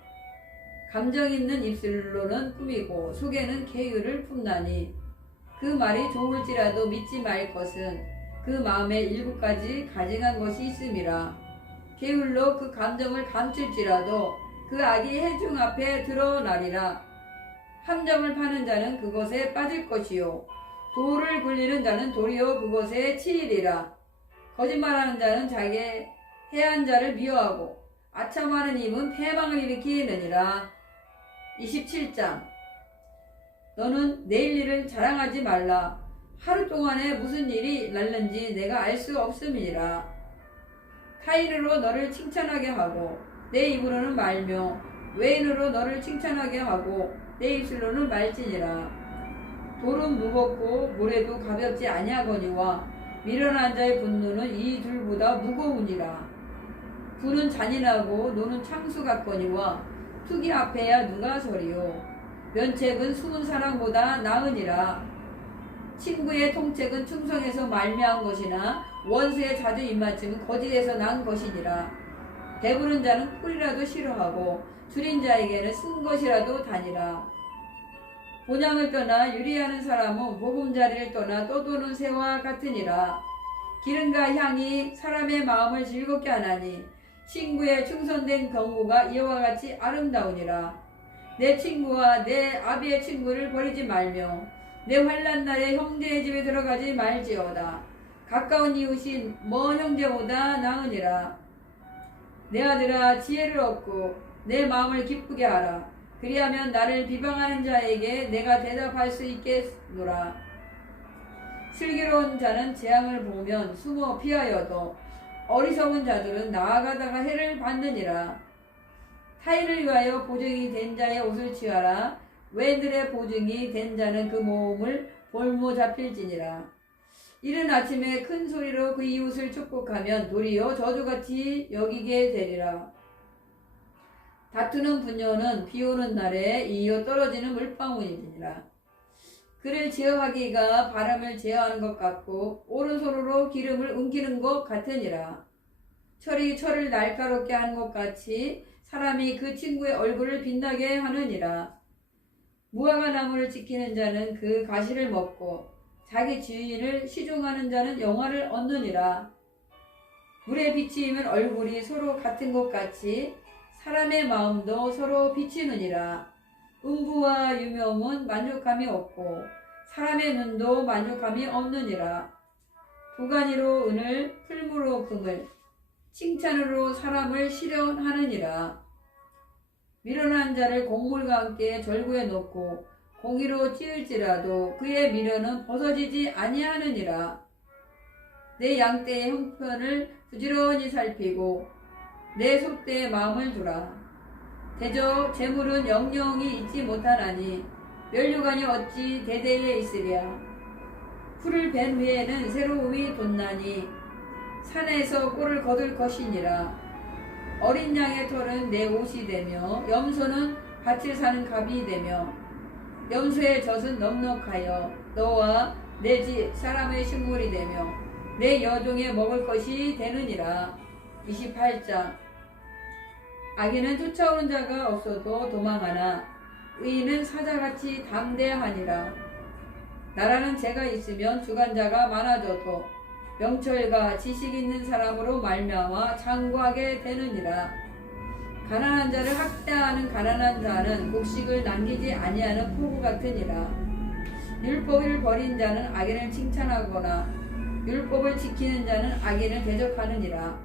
감정 있는 입술로는 꾸미고 속에는 계율을 품나니 그 말이 좋을지라도 믿지 말 것은 그 마음에 7가지 가증한 것이 있음이라. 계율로 그 감정을 감출지라도 그 악이 해중 앞에 드러나리라. 함정을 파는 자는 그것에 빠질 것이요 돌을 굴리는 자는 도리어 그것에 치이리라. 거짓말하는 자는 자기 해한 자를 미워하고 아첨하는 힘은 패망을 일으키느니라. 27장 너는 내일 일을 자랑하지 말라. 하루 동안에 무슨 일이 날는지 내가 알 수 없음이니라. 타인으로 너를 칭찬하게 하고 내 입으로는 말며 외인으로 너를 칭찬하게 하고 내 입술로는 말지니라. 돌은 무겁고 모래도 가볍지 아니하거니와 미련한 자의 분노는 이 둘보다 무거우니라. 불은 잔인하고 노는 창수 같거니와 투기 앞에야 누가 서리요. 면책은 숨은 사랑보다 나으니라. 친구의 통책은 충성에서 말미암은 것이나 원수의 자주 입맞춤은 거짓에서 난 것이니라. 배부른 자는 꿀이라도 싫어하고 줄인 자에게는 쓴 것이라도 다니라. 본향을 떠나 유리하는 사람은 보금자리를 떠나 떠도는 새와 같으니라. 기름과 향이 사람의 마음을 즐겁게 하나니 친구의 충성된 경고가 이와 같이 아름다우니라. 내 친구와 내 아비의 친구를 버리지 말며 내 환난 날에 형제의 집에 들어가지 말지어다. 가까운 이웃이 먼 형제보다 나으니라. 내 아들아 지혜를 얻고 내 마음을 기쁘게 하라. 그리하면 나를 비방하는 자에게 내가 대답할 수 있겠노라. 슬기로운 자는 재앙을 보면 숨어 피하여도 어리석은 자들은 나아가다가 해를 받느니라. 타인을 위하여 보증이 된 자의 옷을 취하라. 외인들의 보증이 된 자는 그 모험을 볼모 잡힐지니라. 이른 아침에 큰 소리로 그 이웃을 축복하면 도리어 저주같이 여기게 되리라. 다투는 부녀는 비오는 날에 이어 떨어지는 물방울이니라. 그를 제어하기가 바람을 제어하는 것 같고 오른손으로 기름을 옮기는 것 같으니라. 철이 철을 날카롭게 하는 것 같이 사람이 그 친구의 얼굴을 빛나게 하느니라. 무화과 나무를 지키는 자는 그 가시를 먹고 자기 주인을 시종하는 자는 영화를 얻느니라. 물에 비치면 얼굴이 서로 같은 것 같이 사람의 마음도 서로 비치느니라. 음부와 유명은 만족함이 없고 사람의 눈도 만족함이 없느니라. 도가니로 은을 풀무로 금을 칭찬으로 사람을 실현하느니라. 미련한 자를 곡물과 함께 절구에 놓고 공의로 찌을지라도 그의 미련은 벗어지지 아니하느니라. 내 양떼의 형편을 부지런히 살피고 내 속대에 마음을 두라. 대저 재물은 영영이 있지 못하나니 면류관이 어찌 대대에 있으랴. 풀을 벤 후에는 새로움이 돋나니 산에서 꼴을 거둘 것이니라. 어린 양의 털은 내 옷이 되며 염소는 밭을 사는 갑이 되며 염소의 젖은 넉넉하여 너와 내 집 사람의 식물이 되며 내 여종의 먹을 것이 되느니라. 28장 악인은 쫓아오는 자가 없어도 도망하나 의인은 사자같이 담대하니라. 나라는 재가 있으면 주관자가 많아져도 명철과 지식 있는 사람으로 말미암아 장구하게 되느니라. 가난한 자를 학대하는 가난한 자는 곡식을 남기지 아니하는 포구 같으니라. 율법을 버린 자는 악인을 칭찬하거나 율법을 지키는 자는 악인을 대적하느니라.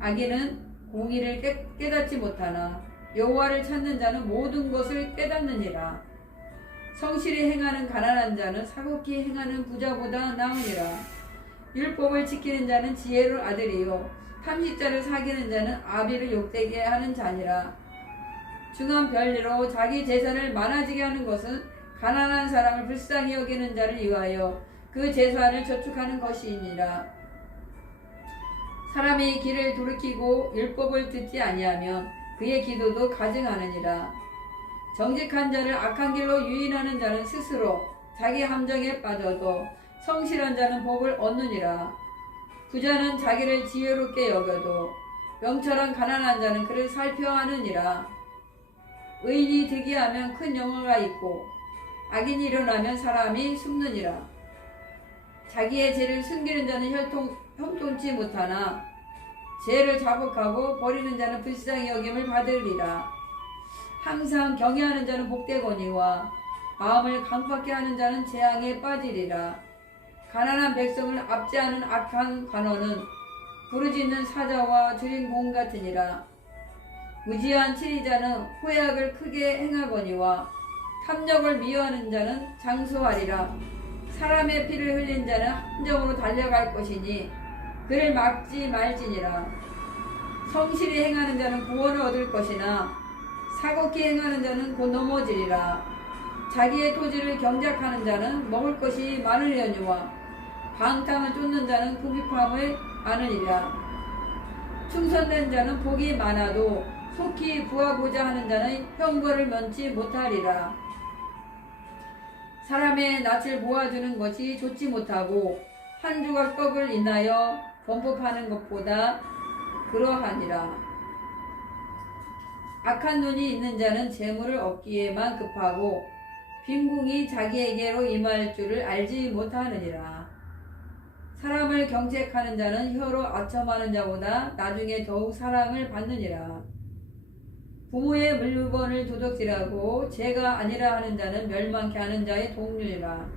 악인은 공의를 깨닫지 못하나 여호와를 찾는 자는 모든 것을 깨닫느니라. 성실히 행하는 가난한 자는 사곡히 행하는 부자보다 나으니라. 율법을 지키는 자는 지혜로운 아들이요 탐식자를 사귀는 자는 아비를 욕되게 하는 자니라. 중한 별리로 자기 재산을 많아지게 하는 것은 가난한 사람을 불쌍히 여기는 자를 위하여 그 재산을 저축하는 것이니라. 사람이 길을 돌이키고 율법을 듣지 아니하면 그의 기도도 가증하느니라. 정직한 자를 악한 길로 유인하는 자는 스스로 자기 함정에 빠져도 성실한 자는 복을 얻느니라. 부자는 자기를 지혜롭게 여겨도 명철한 가난한 자는 그를 살펴하느니라. 의인이 득이하면 큰 영화가 있고 악인이 일어나면 사람이 숨느니라. 자기의 죄를 숨기는 자는 형통치 못하나 죄를 자복하고 버리는 자는 불쌍히 여김을 받으리라. 항상 경외하는 자는 복되거니와 마음을 강팍게 하는 자는 재앙에 빠지리라. 가난한 백성을 압제하는 악한 관원은 부르짖는 사자와 줄인 공 같으니라. 무지한 치리자는 호약을 크게 행하거니와 탐욕을 미워하는 자는 장수하리라. 사람의 피를 흘린 자는 함정으로 달려갈 것이니 그를 막지 말지니라. 성실히 행하는 자는 구원을 얻을 것이나 사곡히 행하는 자는 곧 넘어지리라. 자기의 토지를 경작하는 자는 먹을 것이 많으려니와 방탕을 쫓는 자는 궁핍함을 아느니라. 충성된 자는 복이 많아도 속히 구하고자 하는 자는 형벌을 면치 못하리라. 사람의 낯을 모아주는 것이 좋지 못하고 한 조각 떡을 인하여 범법하는 것보다 그러하니라. 악한 눈이 있는 자는 재물을 얻기에만 급하고 빈궁이 자기에게로 임할 줄을 알지 못하느니라. 사람을 경책하는 자는 혀로 아첨하는 자보다 나중에 더욱 사랑을 받느니라. 부모의 물건을 도둑질하고 죄가 아니라 하는 자는 멸망케 하는 자의 동료이라.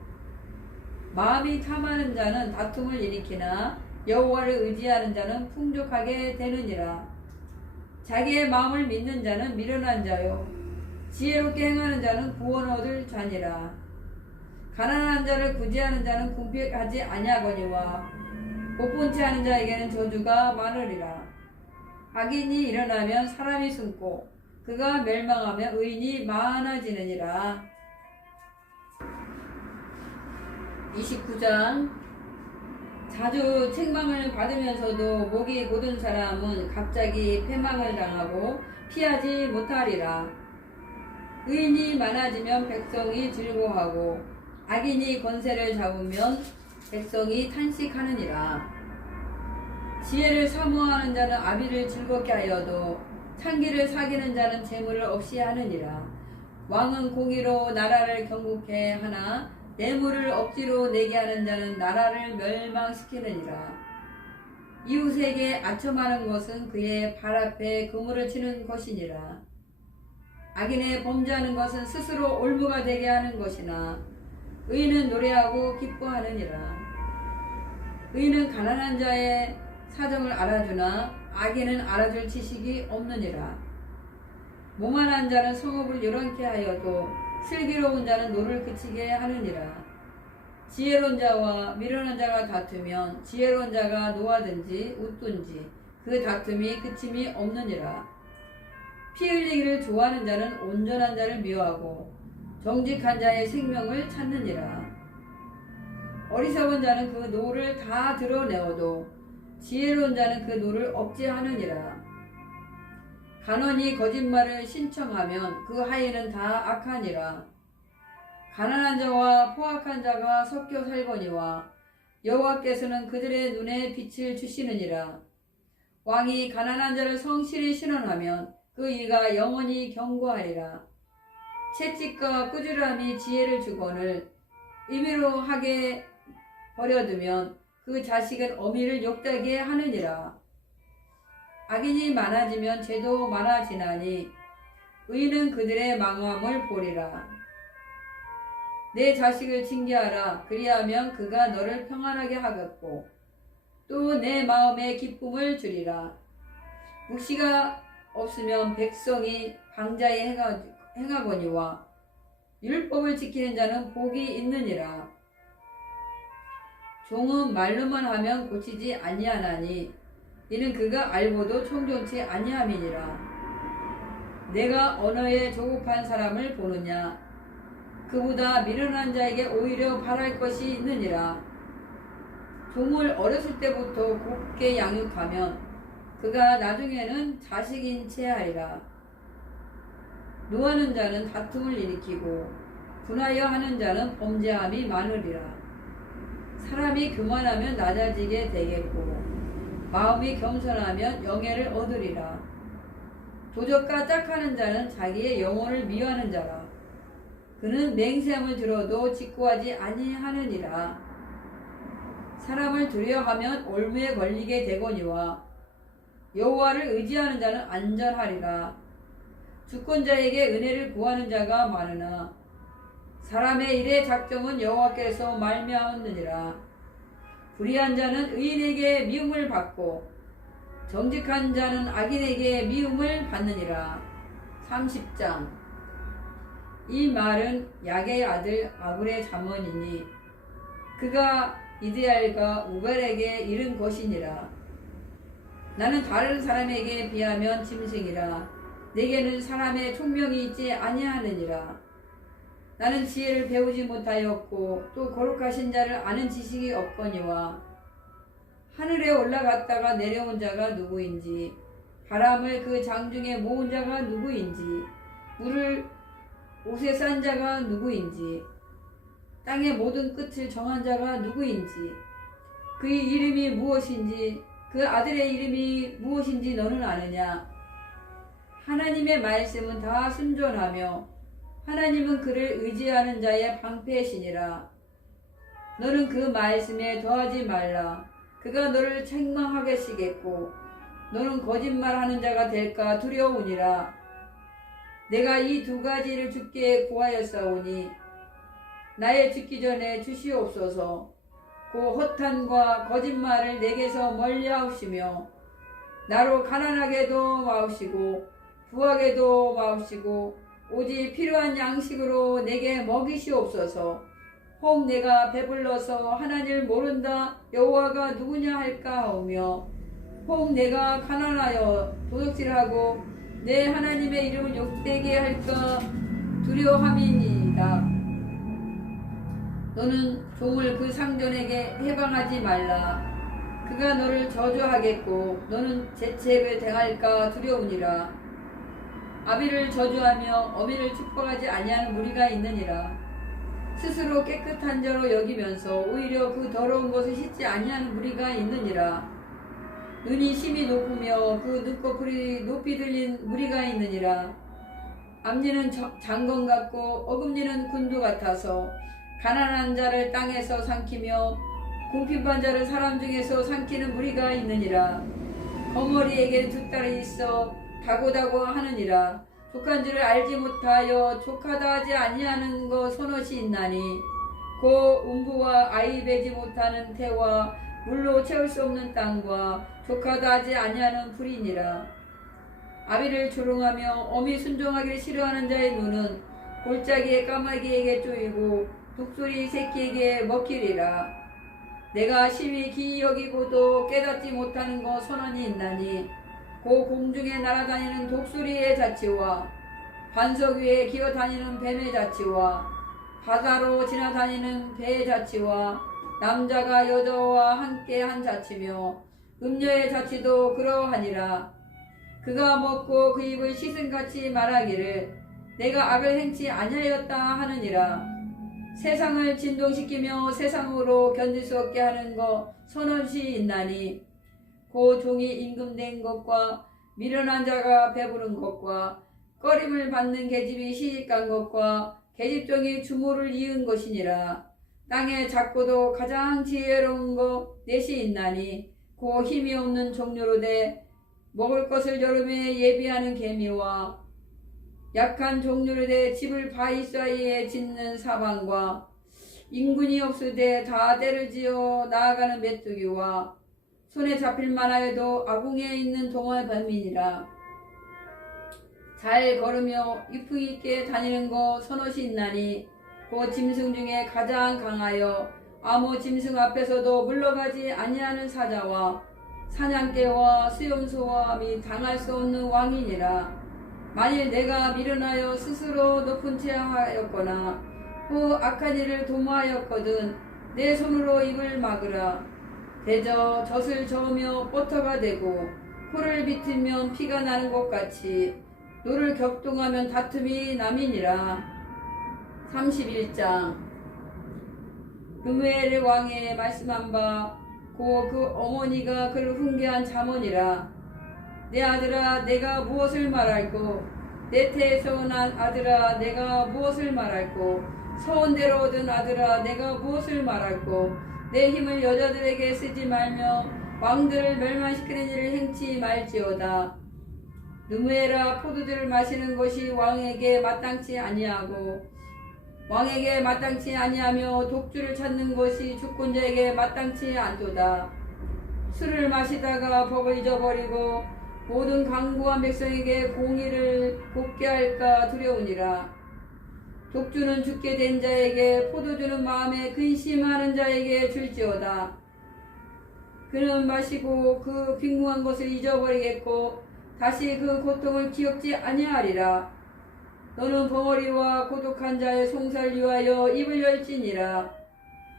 마음이 탐하는 자는 다툼을 일으키나 여호와를 의지하는 자는 풍족하게 되느니라. 자기의 마음을 믿는 자는 미련한 자요 지혜롭게 행하는 자는 구원 얻을 자니라. 가난한 자를 구제하는 자는 궁핍하지 아니하거니와 복본치 하는 자에게는 저주가 많으리라. 악인이 일어나면 사람이 숨고 그가 멸망하면 의인이 많아지느니라. 29장. 자주 책망을 받으면서도 목이 곧은 사람은 갑자기 패망을 당하고 피하지 못하리라. 의인이 많아지면 백성이 즐거워하고 악인이 권세를 잡으면 백성이 탄식하느니라. 지혜를 사모하는 자는 아비를 즐겁게 하여도 창기를 사귀는 자는 재물을 없이 하느니라. 왕은 공의로 나라를 경국해 하나 뇌물을 억지로 내게 하는 자는 나라를 멸망시키느니라. 이웃에게 아첨하는 것은 그의 발 앞에 그물을 치는 것이니라. 악인의 범죄하는 것은 스스로 올무가 되게 하는 것이나 의인은 노래하고 기뻐하느니라. 의인은 가난한 자의 사정을 알아주나 악인은 알아줄 지식이 없느니라. 모만한 자는 성읍을 요란케 하여도 슬기로운 자는 노를 그치게 하느니라. 지혜로운 자와 미련한 자가 다투면 지혜로운 자가 노하든지 웃든지 그 다툼이 그침이 없느니라. 피 흘리기를 좋아하는 자는 온전한 자를 미워하고 정직한 자의 생명을 찾느니라. 어리석은 자는 그 노를 다 드러내어도 지혜로운 자는 그 노를 억제하느니라. 간원이 거짓말을 신청하면 그 하에는 다 악하니라. 가난한 자와 포악한 자가 섞여 살거니와 여호와께서는 그들의 눈에 빛을 주시느니라. 왕이 가난한 자를 성실히 신원하면 그 이가 영원히 경고하리라. 채찍과 꾸지람이 지혜를 주거늘 임의로 하게 버려두면 그 자식은 어미를 욕되게 하느니라. 악인이 많아지면 죄도 많아지나니 의인은 그들의 망함을 보리라. 내 자식을 징계하라. 그리하면 그가 너를 평안하게 하겠고 또 내 마음에 기쁨을 주리라. 묵시가 없으면 백성이 방자에 행하거니와 율법을 지키는 자는 복이 있느니라. 종은 말로만 하면 고치지 아니하나니 이는 그가 알고도 청종치 아니함이니라. 내가 언어에 조급한 사람을 보느냐? 그보다 미련한 자에게 오히려 바랄 것이 있느니라. 종을 어렸을 때부터 곱게 양육하면 그가 나중에는 자식인 채 하리라. 노하는 자는 다툼을 일으키고 분하여 하는 자는 범죄함이 많으리라. 사람이 교만하면 낮아지게 되겠고 마음이 겸손하면 영예를 얻으리라. 도적과 짝하는 자는 자기의 영혼을 미워하는 자라. 그는 맹세함을 들어도 직고하지 아니하느니라. 사람을 두려워하면 올무에 걸리게 되거니와 여호와를 의지하는 자는 안전하리라. 주권자에게 은혜를 구하는 자가 많으나 사람의 일의 작정은 여호와께서 말미암느니라. 불의한 자는 의인에게 미움을 받고 정직한 자는 악인에게 미움을 받느니라. 30장. 이 말은 야게의 아들 아굴의 잠언이니 그가 이드얄과 우갈에게 이른 것이니라. 나는 다른 사람에게 비하면 짐승이라. 내게는 사람의 총명이 있지 아니하느니라. 나는 지혜를 배우지 못하였고 또 거룩하신 자를 아는 지식이 없거니와 하늘에 올라갔다가 내려온 자가 누구인지 바람을 그 장중에 모은 자가 누구인지 물을 옷에 싼 자가 누구인지 땅의 모든 끝을 정한 자가 누구인지 그의 이름이 무엇인지 그 아들의 이름이 무엇인지 너는 아느냐? 하나님의 말씀은 다 순전하며 하나님은 그를 의지하는 자의 방패시니라. 너는 그 말씀에 더하지 말라. 그가 너를 책망하겠시겠고 너는 거짓말하는 자가 될까 두려우니라. 내가 이 두 가지를 주께 구하였사오니 나의 죽기 전에 주시옵소서. 그 허탄과 거짓말을 내게서 멀리하옵시며 나로 가난하게도 마옵시고 부하게도 마옵시고 오직 필요한 양식으로 내게 먹이시옵소서. 혹 내가 배불러서 하나님을 모른다 여호와가 누구냐 할까 하오며 혹 내가 가난하여 도둑질하고 내 하나님의 이름을 욕되게 할까 두려워함이니이다. 너는 종을 그 상전에게 해방하지 말라. 그가 너를 저주하겠고 너는 재책을 당할까 두려우니라. 아비를 저주하며 어미를 축복하지 아니하는 무리가 있느니라. 스스로 깨끗한 자로 여기면서 오히려 그 더러운 것을 씻지 아니하는 무리가 있느니라. 눈이 심히 높으며 그 눈꺼풀이 높이 들린 무리가 있느니라. 앞니는 장건 같고 어금니는 군두 같아서 가난한 자를 땅에서 삼키며 궁핍한 자를 사람 중에서 삼키는 무리가 있느니라. 거머리에게 두 딸이 있어 다고다고 하느니라. 족한 줄을 알지 못하여 족하다 하지 아니하는 거 소넛이 있나니 고 음부와 아이 베지 못하는 태와 물로 채울 수 없는 땅과 족하다 하지 아니하는 불이니라. 아비를 조롱하며 어미 순종하기를 싫어하는 자의 눈은 골짜기의 까마귀에게 쪼이고 독수리 새끼에게 먹히리라. 내가 심히 기이 여기고도 깨닫지 못하는 거 선언이 있나니 고 공중에 날아다니는 독수리의 자치와 반석 위에 기어다니는 뱀의 자치와 바다로 지나다니는 배의 자치와 남자가 여자와 함께 한 자치며 음녀의 자치도 그러하니라. 그가 먹고 그 입을 씻은같이 말하기를 내가 악을 행치 아니하였다 하느니라. 세상을 진동시키며 세상으로 견딜 수 없게 하는 것 선언시 있나니 고 종이 임금된 것과 미련한 자가 배부른 것과 꺼림을 받는 계집이 시집간 것과 계집종이 주모를 이은 것이니라. 땅에 작고도 가장 지혜로운 거 넷이 있나니 고 힘이 없는 종류로 돼 먹을 것을 여름에 예비하는 개미와 약한 종류로 돼 집을 바위 사이에 짓는 사방과 인군이 없으되 다 때를 지어 나아가는 메뚜기와 손에 잡힐 만하여도 아궁이에 있는 동화뱀이니라. 잘 걸으며 유풍 있게 다니는 거 서넛이 있나니 그 짐승 중에 가장 강하여 아무 짐승 앞에서도 물러가지 아니하는 사자와 사냥개와 수염소와 및 당할 수 없는 왕이니라. 만일 내가 미련하여 스스로 높은 채 하였거나 후 악한 일을 도모하였거든 내 손으로 입을 막으라. 대저 젖을 저으며 버터가 되고 코를 비틀면 피가 나는 것 같이 노를 격동하면 다툼이 남이니라. 31장 르무엘 왕의 말씀한 바 고 그 어머니가 그를 훈계한 잠언이라. 내 아들아 내가 무엇을 말할꼬 내 태에서 난 아들아 내가 무엇을 말할꼬 서원대로 얻은 아들아 내가 무엇을 말할꼬 내 힘을 여자들에게 쓰지 말며 왕들을 멸망시키는 일을 행치 말지어다. 르무엘아 포도주를 마시는 것이 왕에게 마땅치 아니하고 왕에게 마땅치 아니하며 독주를 찾는 것이 주권자에게 마땅치 않도다. 술을 마시다가 법을 잊어버리고 모든 강구한 백성에게 공의를 곱게 할까 두려우니라. 독주는 죽게 된 자에게 포도주는 마음에 근심하는 자에게 줄지어다. 그는 마시고 그 빈궁한 것을 잊어버리겠고 다시 그 고통을 기억지 아니하리라. 너는 벙어리와 고독한 자의 송사를 위하여 입을 열지니라.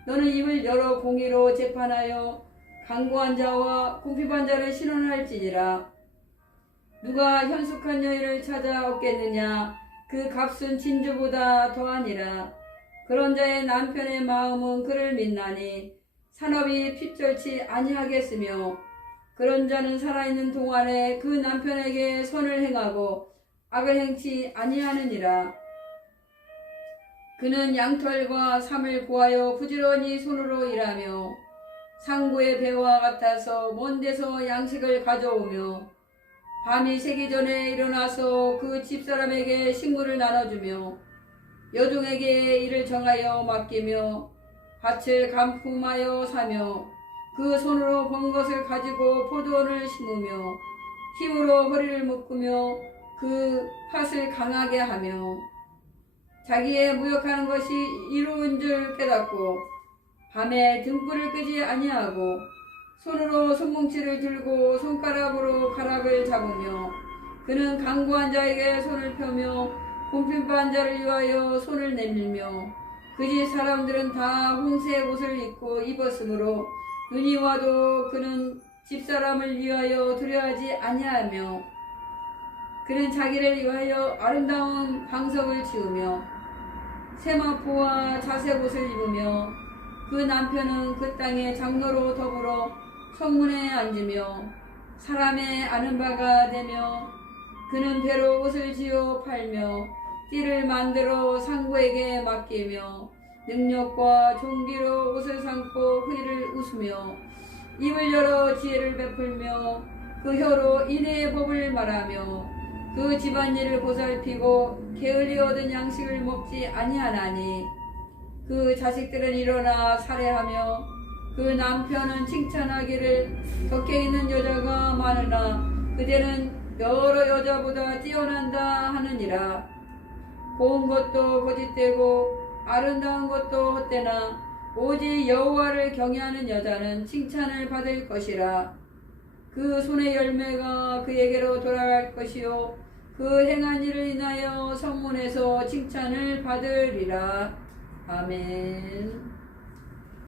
너는 입을 열어 공의로 재판하여 강고한 자와 궁핍한 자를 신원할지니라. 누가 현숙한 여인을 찾아 얻겠느냐 그 값은 진주보다 더하니라. 그런 자의 남편의 마음은 그를 믿나니 산업이 핍절치 아니하겠으며 그런 자는 살아있는 동안에 그 남편에게 선을 행하고 악을 행치 아니하느니라. 그는 양털과 삼을 구하여 부지런히 손으로 일하며 상고의 배와 같아서 먼 데서 양식을 가져오며 밤이 새기 전에 일어나서 그 집사람에게 식물을 나눠주며 여종에게 일을 정하여 맡기며 밭을 감품하여 사며 그 손으로 번 것을 가지고 포도원을 심으며 힘으로 허리를 묶으며 그 팥을 강하게 하며 자기의 무역하는 것이 이로운 줄 깨닫고 밤에 등불을 끄지 아니하고 손으로 손뭉치를 들고 손가락으로 가락을 잡으며 그는 강구한 자에게 손을 펴며 곰핍한 자를 위하여 손을 내밀며 그 집 사람들은 다 홍색 옷을 입었으므로 눈이 와도 그는 집사람을 위하여 두려워하지 아니하며 그는 자기를 위하여 아름다운 방석을 지으며 세마포와 자색옷을 입으며 그 남편은 그 땅의 장로로 더불어 성문에 앉으며 사람의 아는 바가 되며 그는 배로 옷을 지어 팔며 띠를 만들어 상구에게 맡기며 능력과 종기로 옷을 삼고 후일을 웃으며 입을 열어 지혜를 베풀며 그 혀로 인애의 법을 말하며 그 집안일을 보살피고 게을리 얻은 양식을 먹지 아니하나니 그 자식들은 일어나 살해하며 그 남편은 칭찬하기를 덕해 있는 여자가 많으나 그대는 여러 여자보다 뛰어난다 하느니라. 고운 것도 거짓되고 아름다운 것도 헛되나 오직 여호와를 경외하는 여자는 칭찬을 받을 것이라. 그 손의 열매가 그에게로 돌아갈 것이요 그 행한 일을 인하여 성문에서 칭찬을 받으리라. 아멘.